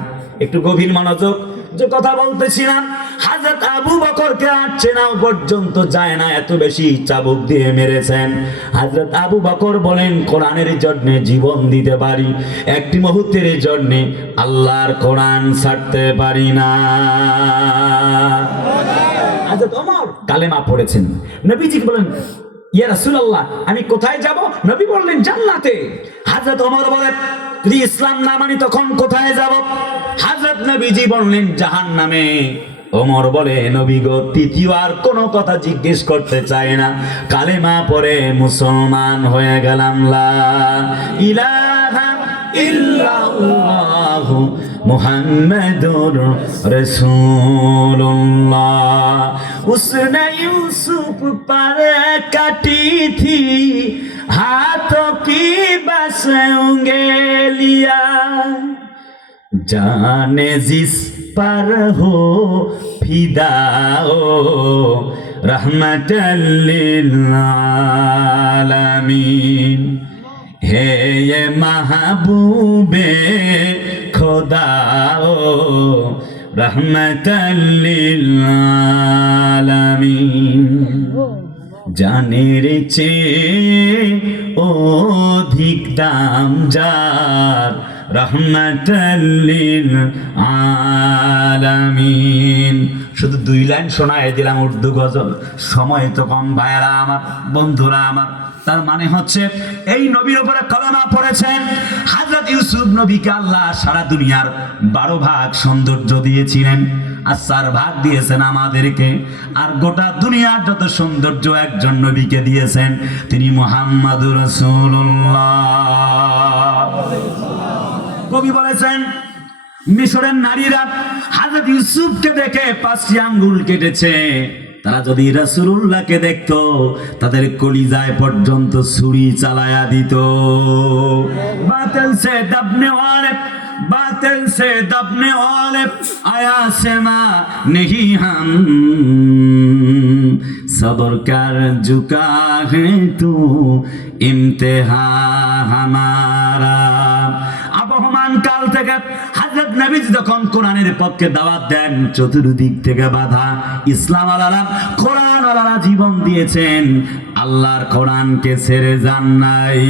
একটু গভীর মনোযোগ, যে কথা বলতেছিলাম, হযরত আবু বকরকে আর চেনাও পর্যন্ত যায় না, এত বেশি চাবুক দিয়ে মেরেছেন। হযরত আবু বকর বলেন, কোরআনের জন্য জীবন দিতে পারি, একটি মুহূর্তের জন্য আল্লাহর কোরআন ছাড়তে পারি না। হযরত ওমর কালেমা পড়েছেন, নবীজি বলেন, ইয়া রাসূলুল্লাহ, আমি কোথায় যাব? নবী বললেন, জান্নাতে। হযরত ওমর বলেন, যদি ইসলাম না মানি তখন কোথায় যাব? হযরত নবীজি বললেন, জাহান্নামে। ওমর বলে, নবী গো, তৃতীয় আর কোনো কথা জিজ্ঞেস করতে চাই না, কালেমা পড়ে মুসলমান হয়ে গেলাম। লা ইলাহা ইল্লাল্লাহু মুহাম্মাদুর রাসূলুল্লাহ। उसने यूसुफ पर काटी थी, हाथों की बस उंगलियां, जाने जिस पर हो फिदा ओ रहमतल लिल आलमीन। है ये महबूबे खुदा ओ रहमतल लिल आलमीन। জানের চেয়ে অধিক দাম যার, রহমাতাল লিল আলামিন। শুধু 2 লাইন শোনায় দিলাম উর্দু গজল, সময় তো কম ভাইয়ারা আমার, বন্ধুরা আমার। তার মানে হচ্ছে, এই নবীর উপরে কালেমা পড়েছেন। হযরত ইউসুফ নবীকে আল্লাহ সারা দুনিয়ার 12 ভাগ সৌন্দর্য দিয়েছিলেন, আর 4 ভাগ দিয়েছেন আমাদেরকে। আর গোটা দুনিয়ার যত সৌন্দর্য একজন নবীকে দিয়েছেন, তিনি মুহাম্মাদুর রাসূলুল্লাহ। কবি বলেছেন, মিশরের নারীরা হযরত ইউসুফকে দেখে 5টি আঙ্গুল কেটেছে। তারা যদি রাসূলুল্লাহকে দেখতো, তাদের কলিজায় পর্যন্ত ছুরি চালায়া দিত। বাতিল সে দবনে ওয়ালে, बातिल से दबने वाले आया से मां नहीं हम, सब्र कर झुका है तू इम्तिहा हमारा। আবহমান কাল থেকে হযরত নবী যখন কোরআনের পক্ষে দাওয়াত দেন, চতুর্দিক থেকে বাধা। ইসলাম আলারা, কোরআন আলারা জীবন দিয়েছেন, আল্লাহর কোরআনকে ছেড়ে যান নাই।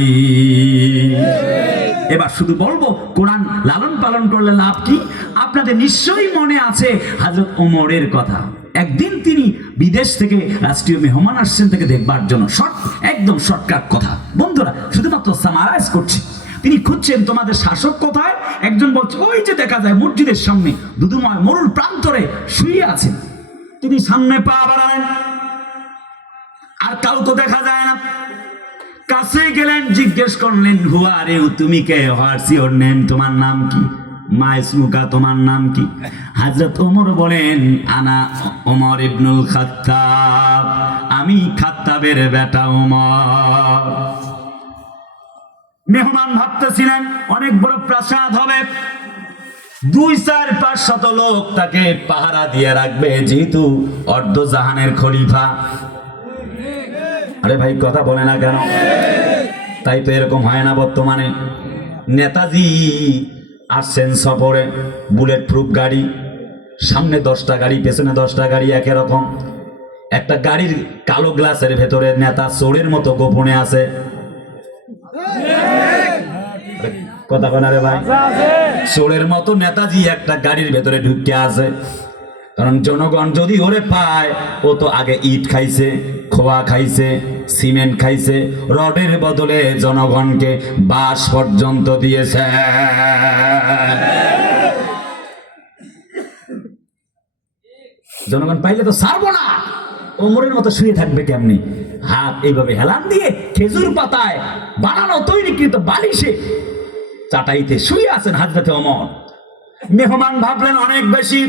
এবার শুধু বলবো, কোরআন লালন পালন করলে লাভ কি? আপনাদের নিশ্চয়ই মনে আছে হযরত ওমরের কথা। একদিন তিনি বিদেশ থেকে রাষ্ট্রীয় মেহমান আসছেন তাকে দেখবার জন্য। একদম শর্টকাট কথা বন্ধুরা, শুধুমাত্র সামারাইজ করছি। তিনি খুঁজছেন তোমাদের শাসক কোথায়। একজন বলছে, ওই যে দেখা যায় মসজিদের সামনে দুধুময় মরুর প্রান্তরে শুয়ে আছেন। তিনি সামনে পা বাড়ালেন, আর কাউকে দেখা যায় না। কাছে গেলেন, জিজ্ঞেস করলেন, হু আর ইউ, তুমি কে? হোয়াটস ইওর নেম, তোমার নাম কি? মা ইসমুকা, তোমার নাম কি? হযরত ওমর বলেন, আনা ওমর ইবনুল খাত্তাব, আমি খাত্তাবের বেটা ওমর। মেহমান ভাবতেছিলেন অনেক বড় প্রাসাদ হবে, 2-4-5 লোক তাকে পাহারা দিয়ে রাখবে, যেহেতু অর্ধজাহানের খলিফা। আরে ভাই, কথা বলে না কেন? তাই তো এরকম হয় না বর্তমানে। নেতাজি আসছেন সফরে, বুলেট প্রুফ গাড়ি, সামনে 10টা গাড়ি, পেছনে 10টা গাড়ি, একই রকম। একটা গাড়ির কালো গ্লাসের ভেতরে নেতা চোরের মতো গোপনে আছে। কথা বলা রে ভাই, চোরের মতো নেতাজি একটা গাড়ির ভেতরে ঢুকে আছে। কারণ জনগণ যদি ওরে পায়, ও তো আগে ইট খাইছে, খোয়া খাইছে, সিমেন্ট খাইছে, রডের বদলে জনগণকে বাঁশ পর্যন্ত দিয়েছে। জনগণ পাইলে তো ছাড়বো না, ওমরের মতো শুয়ে থাকবে কেমনি? হাত এইভাবে হেলান দিয়ে খেজুর পাতায় বানানো তৈরিকৃত বালিশে চাটাইতে শুয়ে আছেন হযরতে ওমর। মেহমান ভাবলেন অনেক বেশি,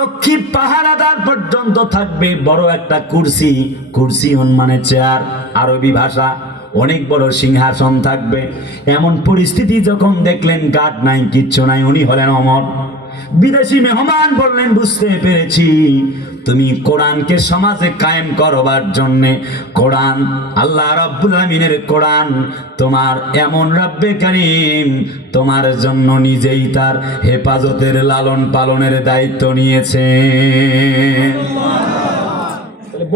রক্ষী পাহারাদার পর্যন্ত থাকবে, বড় একটা কুরসি, কুরসি মানে চেয়ার, আরবি ভাষা, অনেক বড় সিংহাসন থাকবে। এমন পরিস্থিতি যখন দেখলেন, গার্ড নাই, কিচ্ছু নাই, উনি হলেন ওমর। বিদেশি মেহমান বললেন, বুঝতে পেরেছি, তুমি কোরআনকে সমাজে কায়েম করবার জন্য, কোরআন আল্লাহ রাব্বুল আমিনের কোরআন, তোমার এমন রব্বে কারীম তোমার জন্য নিজেই তার হেফাজতের লালন পালনের দায়িত্ব নিয়েছে।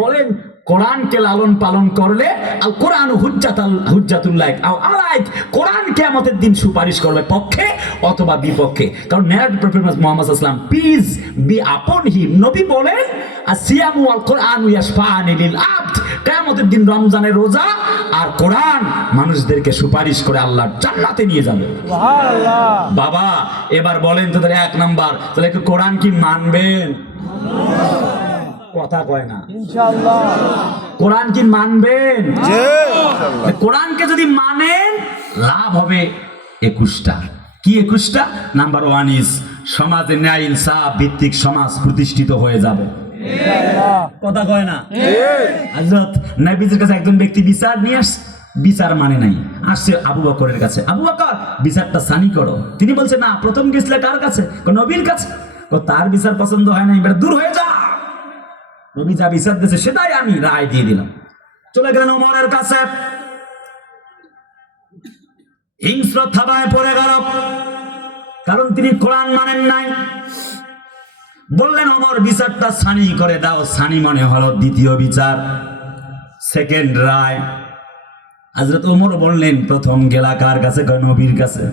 বলেন, কোরআনকে লালন পালন করলে আল কোরআন হুজ্জাতুল্লাহ আও আলাইক, কোরআন কিয়ামতের দিন সুপারিশ করবে পক্ষে অথবা বিপক্ষে। কারণ নেরাড প্রফেট মুহাম্মদ সাল্লাল্লাহু আলাইহি ওয়াসাল্লাম, পিস বি আপন হিম, নবী বলেন আসিয়ামু ওয়াল কোরআনু ইয়াশফাআনি লিল আবদ, কিয়ামতের দিন রমজানের রোজা আর কোরআন মানুষদেরকে সুপারিশ করে আল্লাহর জান্নাতে নিয়ে যাবে। সুবহানাল্লাহ। বাবা এবার বলেন তো, তাহলে 1 নাম্বার, তাহলে কি কোরআন কি মানবেন? কথা কয় না ইনশাআল্লাহ। কোরআন কি মানবেন? কোরআনকে যদি মানেন, লাভ হবে 21টা। কি 21টা? নাম্বার 1 ইজ সমাজে ন্যায় ইনসাফ ভিত্তিক সমাজ প্রতিষ্ঠিত হয়ে যাবে। কথা কয় না। হযরত নবীজির কাছে একজন ব্যক্তি বিচার নিয়ে আসছে, বিচার মানে নাই, আসছে আবু বকরের কাছে। আবু বকর, বিচারটা সানি করো। তিনি বলছে, না, প্রথম গেছিলে কার কাছে? নবীর কাছে। তার বিচার পছন্দ হয় না, এবার দূর হয়ে যা। নবী যা বিচার দিয়েছে সেটাই আমি রায় দিয়ে দিলাম। চলে গেলেন ওমরের কাছে। হিংস্র থাবায় পড়ে গেল, কারণ তিনি কোরআন মানেন নাই। বললেন, ওমর বিচারটা সানি করে দাও। সানি মনে হলো দ্বিতীয় বিচার, সেকেন্ড রায়। হযরত ওমর বললেন, প্রথম গেলা কার কাছে? নবীর কাছে।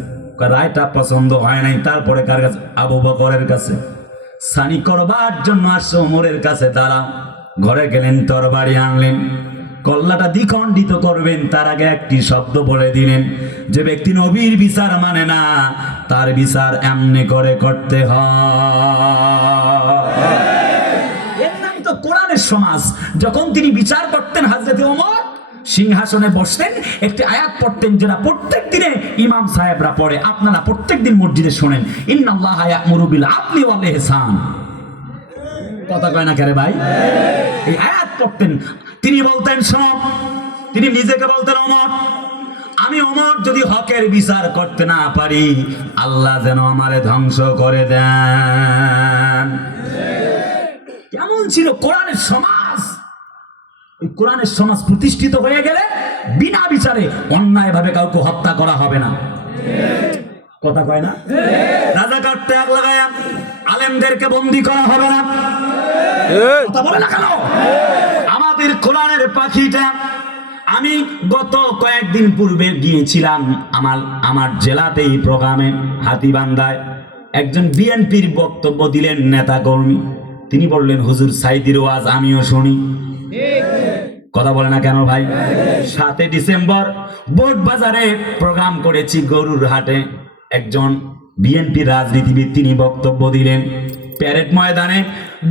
রায়টা পছন্দ হয় নাই, তারপরে কার কাছে? আবু বকরের কাছে। সানি করবার জন্য আসছে ওমরের কাছে। দাঁড়াও। ঘরে গেলেন, তরবারি আনলেন, কল্লাটা দ্বিখণ্ডিত করবেন, তার আগে একটি শব্দ বলে দিলেন, যে ব্যক্তি নবীর বিচার মানে না, তার বিচার এমনি করে করতে হয়। এর নাম তো কোরআনের সমাজ। যখন তিনি বিচার করতেন, হযরত ওমর সিংহাসনে বসতেন, একটি আয়াত পড়তেন, যেটা প্রত্যেক দিনে ইমাম সাহেবরা পড়ে, আপনারা প্রত্যেক দিন মসজিদে শোনেন, ইন্নাল্লাহা ইয়া'মুরু বিল আদলি ওয়াল ইহসান। কথা কয় না কেরে ভাই? এই আয়াত পড়তেন। তিনি বলতেন, শোনো, তিনি নিজেকে বলতেন, ওমর, আমি ওমর যদি হকের বিচার করতে না পারি, আল্লাহ যেন আমারে ধ্বংস করে দেন। কেমন ছিল কোরআনের সমাজ? এই কোরআনের সমাজ প্রতিষ্ঠিত হয়ে গেলে বিনা বিচারে অন্যায় ভাবে কাউকে হত্যা করা হবে না। কথা কয় না? রাজাকার ত্যাগ লাগায়া আলেমদেরকে বন্দী করা হবে না। কথা বলে না কেন? আমাদের কোরআনের পাখিটা, আমি গত কয়েকদিন পূর্বে গিয়েছিলাম আমার জেলাতেই প্রোগ্রামে, হাতীবান্ধায়। একজন বিএনপির বক্তব্য দিলেন, নেতা কর্মী। তিনি বললেন, হুজুর সাইদির ওয়াজ আমিও শুনি। কথা বলে না কেন ভাই? 7 ডিসেম্বর বোট বাজারে প্রোগ্রাম করেছি, গরুর হাটে। একজন বিএনপি রাজনীতিবিদ তিনি বক্তব্য দিলেন। প্যারেড ময়দানে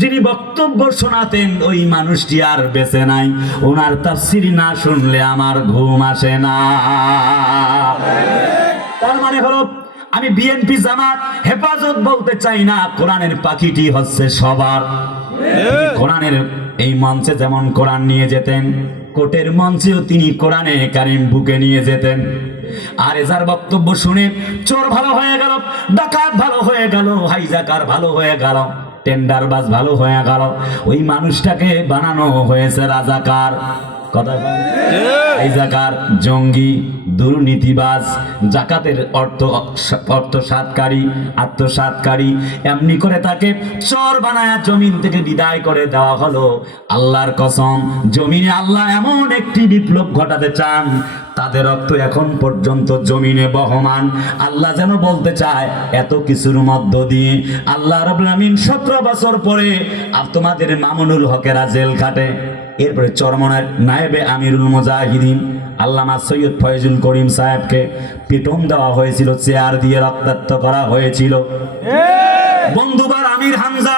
যিনি বক্তব্য শোনাতেন, ওই মানুষটি আর বেঁচে নাই। ওনার তাফসীর না শুনলে আমার ঘুম আসে না। তার মানে হলো, আমি বিএনপি জামাত হেফাজত বলতে চাই না, কোরআনের পাখিটি হচ্ছে সবার। কোরআনের এই মঞ্চে যেমন কোরআন নিয়ে যেতেন, কোর্টের মঞ্চেও তিনি কোরআনে কারিম বুকে নিয়ে যেতেন। আর এজার বক্তব্য শুনে চোর ভালো হয়ে গেল, ডাকাত ভালো হয়ে গেল, হাইজাকার ভালো হয়ে গেল, টেন্ডারবাজ ভালো হয়ে গেল। ওই মানুষটাকে বানানো হয়েছে রাজাকার। কথা হাইজাকার, জঙ্গি, দুর্নীতিবাজ, জাকাতের আত্মসাৎকারী, এমনি করে তাকে চোর বানায়া জমিন থেকে বিদায় করে দেওয়া হলো। আল্লাহর কসম, জমিনে আল্লাহ এমন একটি বিপ্লব ঘটাতে চান, তাদের রক্ত এখন পর্যন্ত জমিনে বহমান। আল্লাহ যেন বলতে চায় এত কিছুর মধ্য দিয়ে আল্লাহ রাব্বুল আমিন 17 বছর পরে তোমাদের মামুনুল হকেরা জেল খাটে। এরপরে চরমনার নায়েবে আমিরুল মুজাহিদিন আল্লামা সৈয়দ ফয়জুল করিম সাহেবকে পিটন দেওয়া হয়েছিল, চেয়ার দিয়ে রক্তাক্ত করা হয়েছিল। বন্ধুবার আমির হামজা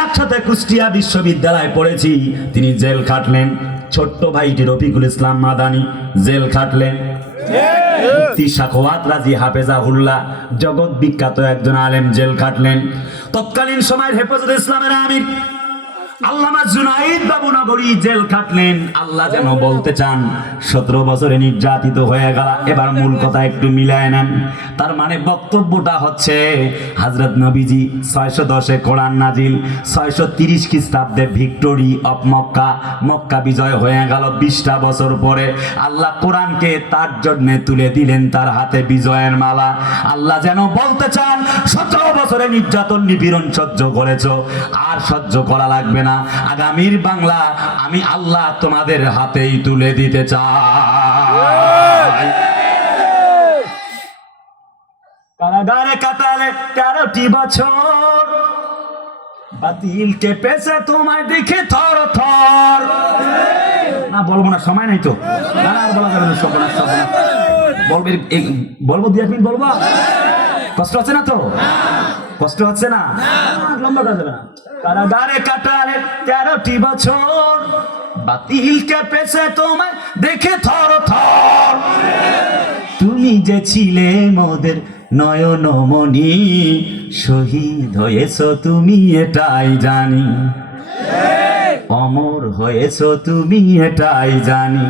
একসাথে কুষ্টিয়া বিশ্ববিদ্যালয়ে পড়েছি, তিনি জেল খাটলেন। ছোট্ট ভাইটি রফিকুল ইসলাম মাদানি জেল খাটলেন। মুফতি সাখাওয়াত রাজি হাফেজাহুল্লাহ জগৎ বিখ্যাত একজন আলেম জেল খাটলেন। তৎকালীন সময়ের হেফাজতে ইসলামের আমির আল্লামা জুনাইদ বাবু নগরী জেল খাটলেন। আল্লাহ যেন বলতে চান 17 বছরে নির্যাতিত হয়ে গেল। এবার মূল কথা একটু মিলায় নেন। তার মানে বক্তব্যটা হচ্ছে হযরত নবীজি 610-এ কোরআন নাজিল, 630 খ্রিস্টাব্দে ভিক্টোরি অফ মক্কা বিজয় হয়ে গেল। 20টা বছর পরে আল্লাহ কোরআনকে তার জন্য তুলে দিলেন তার হাতে বিজয়ের মালা। আল্লাহ যেন বলতে চান 17 বছরে নির্যাতন নিপীড়ন সহ্য করেছো, আর সহ্য করা লাগবে না। আগামীর বাংলা আমি আল্লাহ তোমাদের হাতেই তুলে দিতে চাই। কারাগারে কাটালে 13টি বছর, বাতিল কেঁপেছে তোমায় দেখে থর থর। না বলবো না, সময় নাই তো। না আর বলা যাবে না, বলবো 2 মিনিট বলবো। কষ্ট হচ্ছে না তো? কষ্ট হচ্ছে না? লম্বা করা যাবে না। কারাগারে কাটালে 13টি বছর, বাতিল কেঁপেছে তোমায় দেখে থর থর। তুমি যে ছিলে মোদের নয়নমণি, শহীদ হয়েছ তুমি এটাই জানি, অমর হয়েছ তুমি এটাই জানি।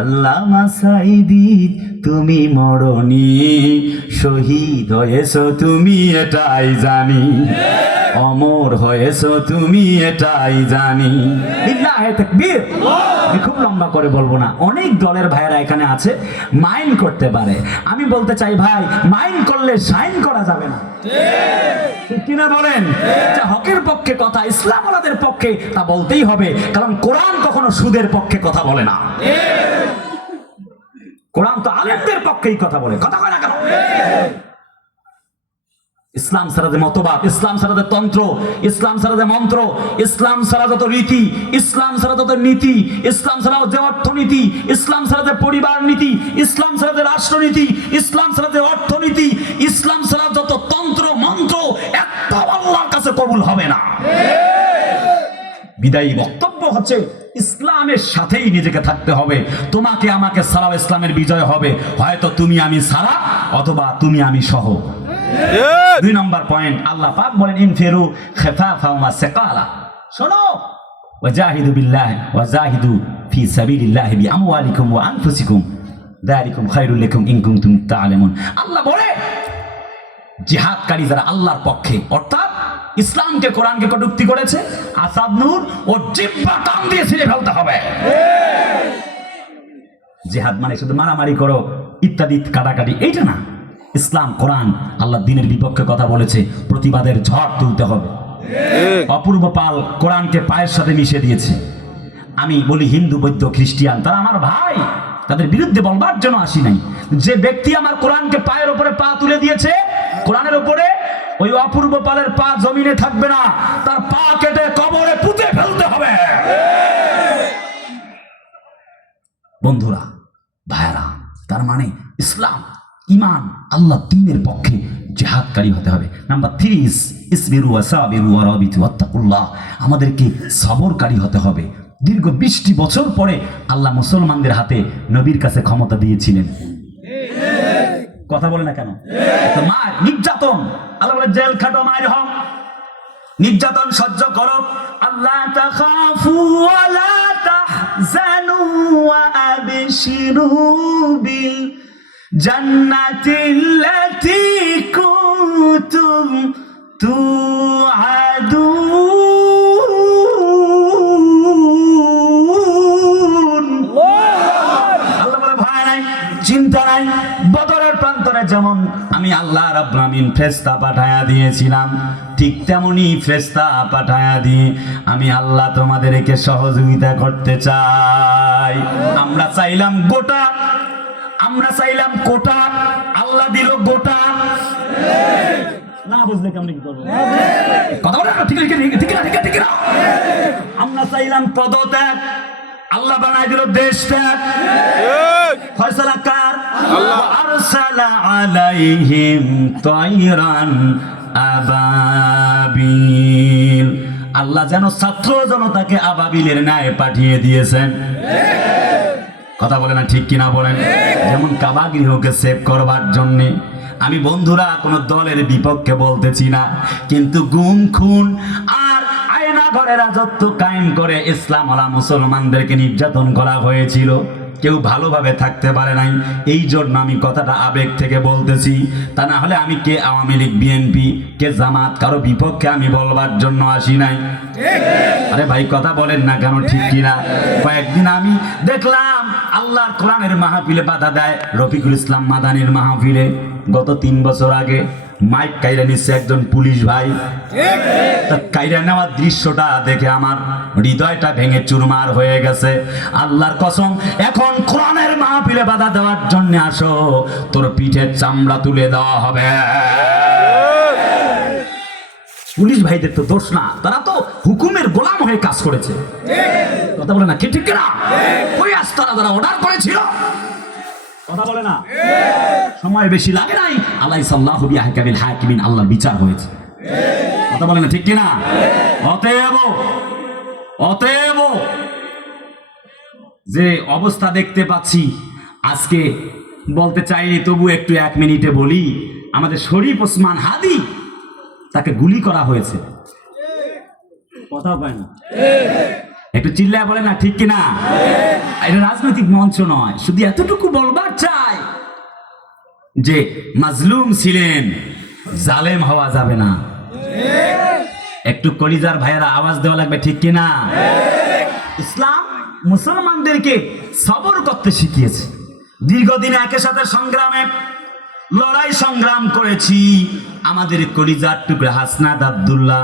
আল্লামা সাঈদী তুমি মরণি, শহীদ হয়েছ তুমি এটাই জানি, অমর হয়েছ তুমি এটাই জানি। লিল্লাহে তাকবীর। আমি খুব লম্বা করে বলবো না, অনেক দলের ভাইরা এখানে আছে, মাইন্ড করতে পারে। আমি বলতে চাই ভাই, মাইন্ড করলে সাইন করা যাবে না, ঠিক কিনা বলেন? যা হকের পক্ষে কথা, ইসলাম ওয়ালাদের পক্ষে, তা বলতেই হবে, কারণ কোরআন কখনো সুদের পক্ষে কথা বলে না। কোরআন তো আলেমদের পক্ষেই কথা বলে, কথা কয় না কেন? ইসলাম ছাড়া যে মতবাদ, ইসলাম ছাড়া যে তন্ত্র, ইসলাম ছাড়া যে মন্ত্র, ইসলাম ছাড়া যত রীতি, ইসলাম ছাড়া যত নীতি, ইসলাম ছাড়া যে অর্থনীতি, ইসলাম ছাড়া যে পরিবার নীতি, ইসলাম ছাড়া যে রাষ্ট্রনীতি, ইসলাম ছাড়া যে অর্থনীতি, ইসলাম ছাড়া যত তন্ত্র মন্ত্র, একটা আল্লাহর কাছে কবুল হবে না। বিদায়ী বক্তব্য হচ্ছে ইসলামের সাথেই নিজেকে থাকতে হবে। তোমাকে আমাকে ছাড়াও ইসলামের বিজয় হবে, হয়তো তুমি আমি ছাড়া, অথবা তুমি আমি সহ। 2 নম্বর পয়েন্ট, আল্লাহ পাক বলেন ইনফিরু খিফাফা ওয়া সিকালা। শোনো, ওয়াজাহিদু বিল্লাহ ওয়াজাহিদু ফি সাবিলিল্লাহি বিআমওয়ালিকুম ওয়া আনফুসিকুম যালিকুম খায়রুল লাকুম ইন কুনতুম তা'লামুন। আল্লাহ বলে জিহাদকারী যারা আল্লাহর পক্ষে, অর্থাৎ ইসলামকে কোরআনকে কটূক্তি করেছে, আসাদ নূর ও জিহ্বা টান দিয়ে ছিঁড়ে ফেলতে হবে। জিহাদ মানে শুধু মারামারি করো ইত্যাদি কাটাকাটি, এইটা না। ইসলাম কোরআন আল্লাহ দ্বীনের বিপক্ষে কথা বলেছে, প্রতিবাদের ঝড় তুলতে হবে। অপূর্ব পাল কোরআনকে পায়ের সাথে মিশিয়ে দিয়েছে। আমি বলি হিন্দু বৌদ্ধ খ্রিস্টান তারা আমার ভাই, তাদের বিরুদ্ধে বলবার জন্য আসি নাই। যে ব্যক্তি আমার কোরআনকে পায়ের উপরে পা তুলে দিয়েছে, কোরআনের উপরে, ওই অপূর্ব পালের পা জমিনে থাকবে না, তার পা কেটে কবরে পুঁতে ফেলতে হবে। বন্ধুরা, ভাইরা, তার মানে ইসলাম, ঈমান, আল্লাহ দ্বীনের পক্ষে জিহাদকারী হতে হবে। নাম্বার 3, ইসবিরু ওয়া সাবিরু ওয়া রাবিতু ওয়াত্তাকুল্লাহ। আমাদেরকে সবরকারী হতে হবে। দীর্ঘ 20টি বছর পরে আল্লাহ মুসলমানদের হাতে নবীর কাছে ক্ষমতা দিয়েছিলেন। কথা বলে না কেন? তো মার নির্যাতন, আল্লাহ বলে জেল খাটো, মায়ের হক, নির্যাতন সহ্য করো। আল্লাহ তাখাফু ওয়া লা তাহজানু ওয়া আবশিরু বিল জান্নাতিল্লাতী কুনতুম তুআদুন। আল্লাহ বলে ভয় নাই, চিন্তা নাই। বদরের প্রান্তরে যেমন আমি আল্লাহ রাব্বুল আমিন ফেরেশতা পাঠায়া দিয়েছিলাম, ঠিক তেমনি ফেরেশতা পাঠায়া দিয়ে আমি আল্লাহ তোমাদেরকে সহযোগিতা করতে চাই। আমরা চাইলাম গোটা, আমরা চাইলাম কোটা, আল্লাহ দিল গোটা। না বুঝলে কেমন কি করবো? কথা বলে ঠিক ঠিক না। আমরা চাইলাম পদত্যাগ, আল্লাহ বানাই দিল দেশ ত্যাগ। ফয়সালা কার? আল্লাহ। আরসালা আলাইহিম তায়রান আবাবিল, আল্লাহ যেন ছাত্র জনতাকে আবাবিলের ন্যায় পাঠিয়ে দিয়েছেন। কথা বলে না ঠিক কিনা বলেন? যেমন কাবা গৃহকে সেভ করবার জন্যে। আমি বন্ধুরা কোনো দলের বিপক্ষে বলতেছি না, কিন্তু গুম খুন আর আয়না ঘরে রাজত্ব কায়েম করে ইসলাম ওয়ালা মুসলমানদেরকে নির্যাতন করা হয়েছিল, কেউ ভালোভাবে থাকতে পারে নাই। এই জন্য আমি কথাটা আবেগ থেকে বলতেছি, তা না হলে আমি কে আওয়ামী লীগ, বিএনপি, কে জামাত, কারো বিপক্ষে আমি বলবার জন্য আসি নাই। আরে ভাই কথা বলেন না কেন ঠিক কিনা? কয়েকদিন আমি দেখলাম আল্লাহর কোরআনের মাহফিলে বাধা দেয় রফিকুল ইসলাম মাদানির মাহফিলে। গত 3 বছর আগে মাইক কাইরা নিচ্ছে একজন পুলিশ ভাই। কাইরা নেওয়ার দৃশ্যটা দেখে আমার হৃদয়টা ভেঙে চুরমার হয়ে গেছে। আল্লাহর কসম, এখন কোরআনের মাহফিলে বাধা দেওয়ার জন্য আসো, তোর পিঠের চামড়া তুলে দেওয়া হবে। পুলিশ ভাইদের তো দোষ না, তারা তো হুকুমের গোলাম হয়ে কাজ করেছে। কথা বলে না কি ঠিক না? ওই আস্তারা যারা অর্ডার করেছিল, কথা বলে না, সময় বেশি লাগে নাই, আলাইসাল্লাহু বিআহকামিল হাকিমিন, আল্লাহর বিচার হয়েছে। কথা বলে না ঠিক কিনা? অতএব যে অবস্থা দেখতে পাচ্ছি আজকে, বলতে চাইনি তবু একটু 1 মিনিটে বলি। আমাদের শরীফ ওসমান হাদি, তাকে গুলি করা হয়েছে। কথাও পায় না, একটু চিল্লায় বলে না ঠিক কিনা? এটা রাজনৈতিক মঞ্চ নয়, শুধু এতটুকু বলবার চাই যে মাজলুম ছিলেন, জালেম হওয়া যাবে না। একটু কলিজার ভাইয়েরা আওয়াজ দেওয়া লাগবে ঠিক কিনা? ইসলাম মুসলমানদেরকে সবর করতে শিখিয়েছে। দীর্ঘদিন একের সাথে সংগ্রামে লড়াই সংগ্রাম করেছি। আমাদের কলিজার টুকরা হাসনাত আব্দুল্লাহ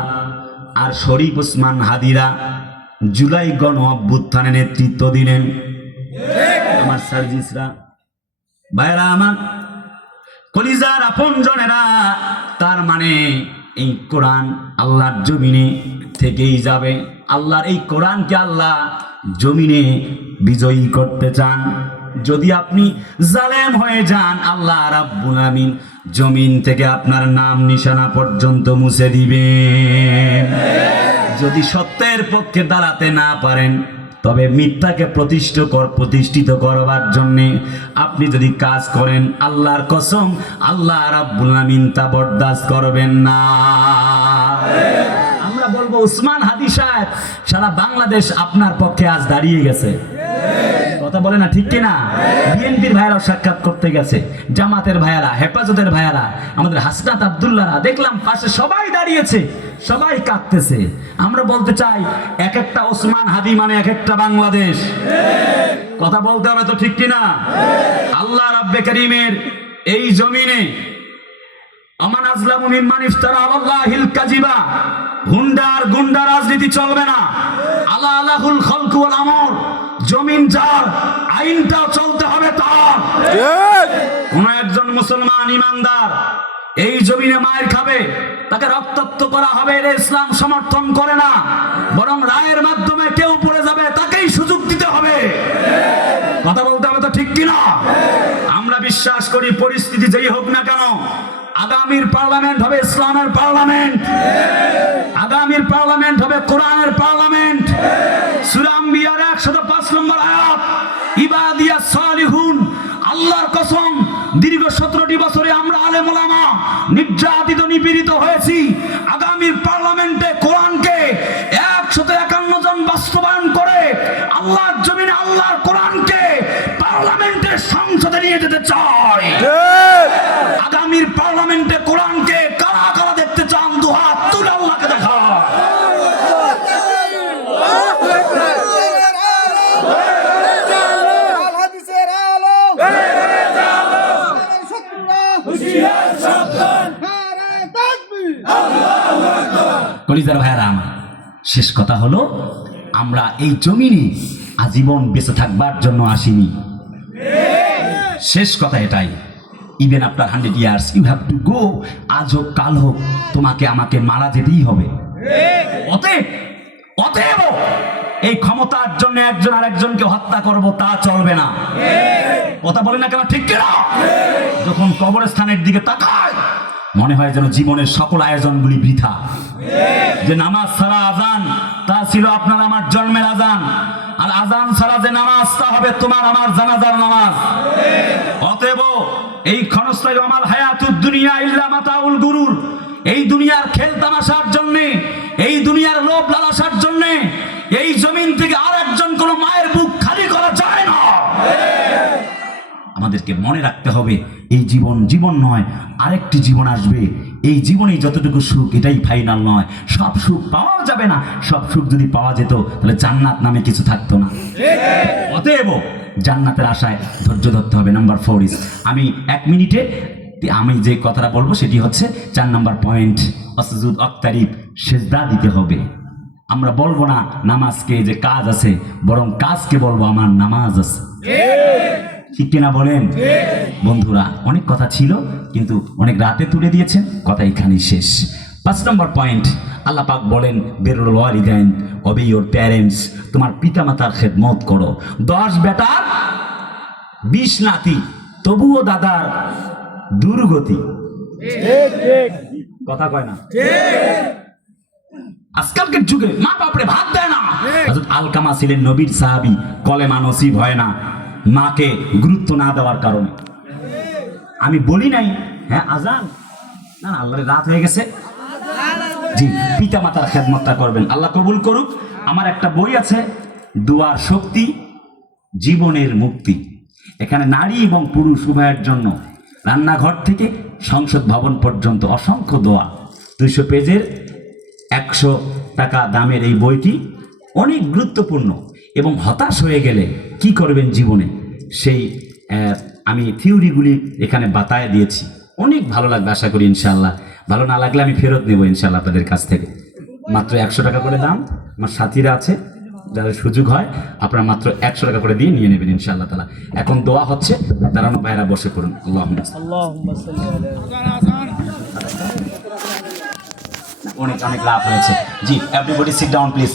আর শরীফ ওসমান হাদিরা জুলাই গণ অভ্যুত্থানে নেতৃত্ব দিলেন। আমার সার্জিসরা ভাইরা, আমার কলিজার আপনজনেরা, তার মানে এই কোরআন আল্লাহর জমিনে থেকেই যাবে। আল্লাহর এই কোরআনকে আল্লাহ জমিনে বিজয়ী করতে চান। যদি আপনি জালেম হয়ে যান, আল্লাহ রাব্বুল আমিন জমিন থেকে আপনার নাম নিশানা পর্যন্ত মুছে দিবেন। যদি সত্যের পক্ষে দাঁড়াতে না পারেন, তবে মিথ্যাকে প্রতিষ্ঠিত করবার জন্য আপনি যদি কাজ করেন, আল্লাহর কসম আল্লাহ রাব্বুল আমিন তা বরদাস্ত করবেন না। আমরা বলবো ওসমান হাদি সাহেব, সারা বাংলাদেশ আপনার পক্ষে আজ দাঁড়িয়ে গেছে। কথা বলে না ঠিক কিনা? বিএনপির ভাইয়ারাও সাক্ষাৎ করতে গেছে, জামাতের ভাইয়ারা, হেফাজতের ভাইয়ারা, আমাদের হাসনাত আব্দুল্লাহরা দেখলাম পাশে সবাই দাঁড়িয়েছে, সবাই কাঁদতেছে। আমরা বলতে চাই, এক একটা ওসমান হাদি মানে এক একটা বাংলাদেশ। কথা বলতে হবে তো ঠিক কিনা? আল্লাহ রাব্বে কারীমের এই জমিনে আমান আজলামু মিম্মান ইফতারা আলাল্লাহিল কাযিবা, গুন্ডা রাজনীতি চলবে না। আলা আলাহুল খালকু ওয়াল আমর, জমিন যার, আইনটা চলতে হবে তার। কোন একজন মুসলমান ইমানদার এই জমিনে মায়ের খাবে, তাকে রক্তাক্ত করা হবে, এর ইসলাম সমর্থন করে না। বরং রায়ের মাধ্যমে কেউ পড়ে যাবে, তাকেই সুযোগ দিতে হবে। কথা বলতে হবে তো ঠিক কিনা? আমরা বিশ্বাস করি পরিস্থিতি যেই হোক না কেন, আগামীর পার্লামেন্ট হবে ইসলামের পার্লামেন্ট, আগামীর পার্লামেন্ট হবে কোরআনের পার্লামেন্ট। সূরা আম্বিয়ার 105 নম্বর আয়াত, ইবাদিয়াস সালিহুন, আল্লাহর কসম দীর্ঘ 17টি বছরে আমরা আলেম ওলামা নির্যাতিত নিপীড়িত হয়েছি। আগামীর পার্লামেন্টে কোরআনকে 151 জন বাস্তবায়ন করে আল্লাহর জমিনে আল্লাহর কোরআনকে পার্লামেন্টের সংসদে নিয়ে যেতে চাই। আগামীর পার্লামেন্টে কোরআনকে কারা কারা দেখতে চান? দুহাত তুলে আল্লাহকে দেখা। কলিজার ভাইয়ারা আমার, শেষ কথা হলো আমরা এই জমিনে আজীবন বেঁচে থাকবার জন্য আসিনি। শেষ কথা এটাই, even after 100 years you have to go. আজ হোক কাল হোক তোমাকে আমাকে মারা যেতেই হবে। অতএব অতএব এই ক্ষমতার জন্য একজন আর একজনকে হত্যা করব তা চলবে না। কথা বলে না কেন, ঠিক কিনা? যখন কবরস্থানের দিকে তাকায় মনে হয় যেন জীবনের সকল আয়োজনগুলি বৃথা। যে নামাজ ছাড়া আজান, তা ছিল আপনার আমার জন্মের আজান। আর আজান ছাড়া যে নামাজ, তা হবে তোমার আমার জানাজার নামাজ। অতএব এই ক্ষণস্থায়ী আমাল হায়াতুদ দুনিয়া ইল্লা মাতাউল গুরুর, এই দুনিয়ার খেল তামাশার জন্য, এই দুনিয়ার লোভ লালসার জন্য এই জমিন থেকে আর একজন কোন মায়ের বুক খালি করা যায় না। আমাদেরকে মনে রাখতে হবে এই জীবন জীবন নয়, আরেকটি জীবন আসবে। এই জীবনে যতটুকু সুখ এটাই ফাইনাল নয়। সব সুখ পাওয়া যাবে না। সব সুখ যদি পাওয়া যেত তাহলে জান্নাত নামে কিছু থাকতো না। অতএব জান্নাতের আশায় ধৈর্য ধরতে হবে। নাম্বার 4 ইজ, আমি 1 মিনিটে আমি যে কথাটা বলবো সেটি হচ্ছে 4 নাম্বার পয়েন্ট, আসজুদ আক্তারিব, সেজদা দিতে হবে। আমরা বলবো না নামাজকে যে কাজ আছে, বরং কাজকে বলবো আমার নামাজ আছে। ঠিক কিনা বলেন? বন্ধুরা, অনেক কথা ছিল কিন্তু অনেক রাতে তুলে দিয়েছেন, কথা এখানেই শেষ। 5 নম্বর পয়েন্ট, আল্লাহ পাক বলেন বিরুল ওয়ালিদাইন, ওবে ইওর প্যারেন্টস, তোমার পিতামাতার খেদমত করো। 10 বেটার 20 নাতি, তবুও দাদার দুর্গতি। কথা কয় না? আজকালকের যুগে মা বাপরে ভাত দেয় না। হযরত আলকামা ছিলেন নবীর সাহাবী, কলেমা নসিব হয় না মাকে গুরুত্ব না দেওয়ার কারণে। আমি বলি নাই হ্যাঁ আজান না, আল্লাহর রাত হয়ে গেছে। জি, পিতা মাতার খেদমতটা করবেন, আল্লাহ কবুল করুক। আমার একটা বই আছে, দুয়ার শক্তি জীবনের মুক্তি। এখানে নারী এবং পুরুষ উভয়ের জন্য রান্নাঘর থেকে সংসদ ভবন পর্যন্ত অসংখ্য দোয়া। 200 পেজের 100 টাকা দামের এই বইটি অনেক গুরুত্বপূর্ণ। এবং হতাশ হয়ে গেলে কি করবেন জীবনে, সেই আমি থিওরিগুলি এখানে বাতায় দিয়েছি। অনেক ভালো লাগবে আশা করি ইনশাআল্লাহ। ভালো না লাগলে আমি ফেরত নেব ইনশাআল্লাহ আপনাদের কাছ থেকে। মাত্র 100 টাকা করে দাম। আমার সাথীরা আছে, যাদের সুযোগ হয় আপনারা মাত্র 100 টাকা করে দিয়ে নিয়ে নেবেন ইনশাআল্লাহ তাআলা। এখন দোয়া হচ্ছে, দাঁড়ানো ভাইরা বসে পড়ুন। আল্লাহুম্মা অনেক অনেক লাভ হয়েছে। জি, এভরিবডি সিট ডাউন প্লিজ।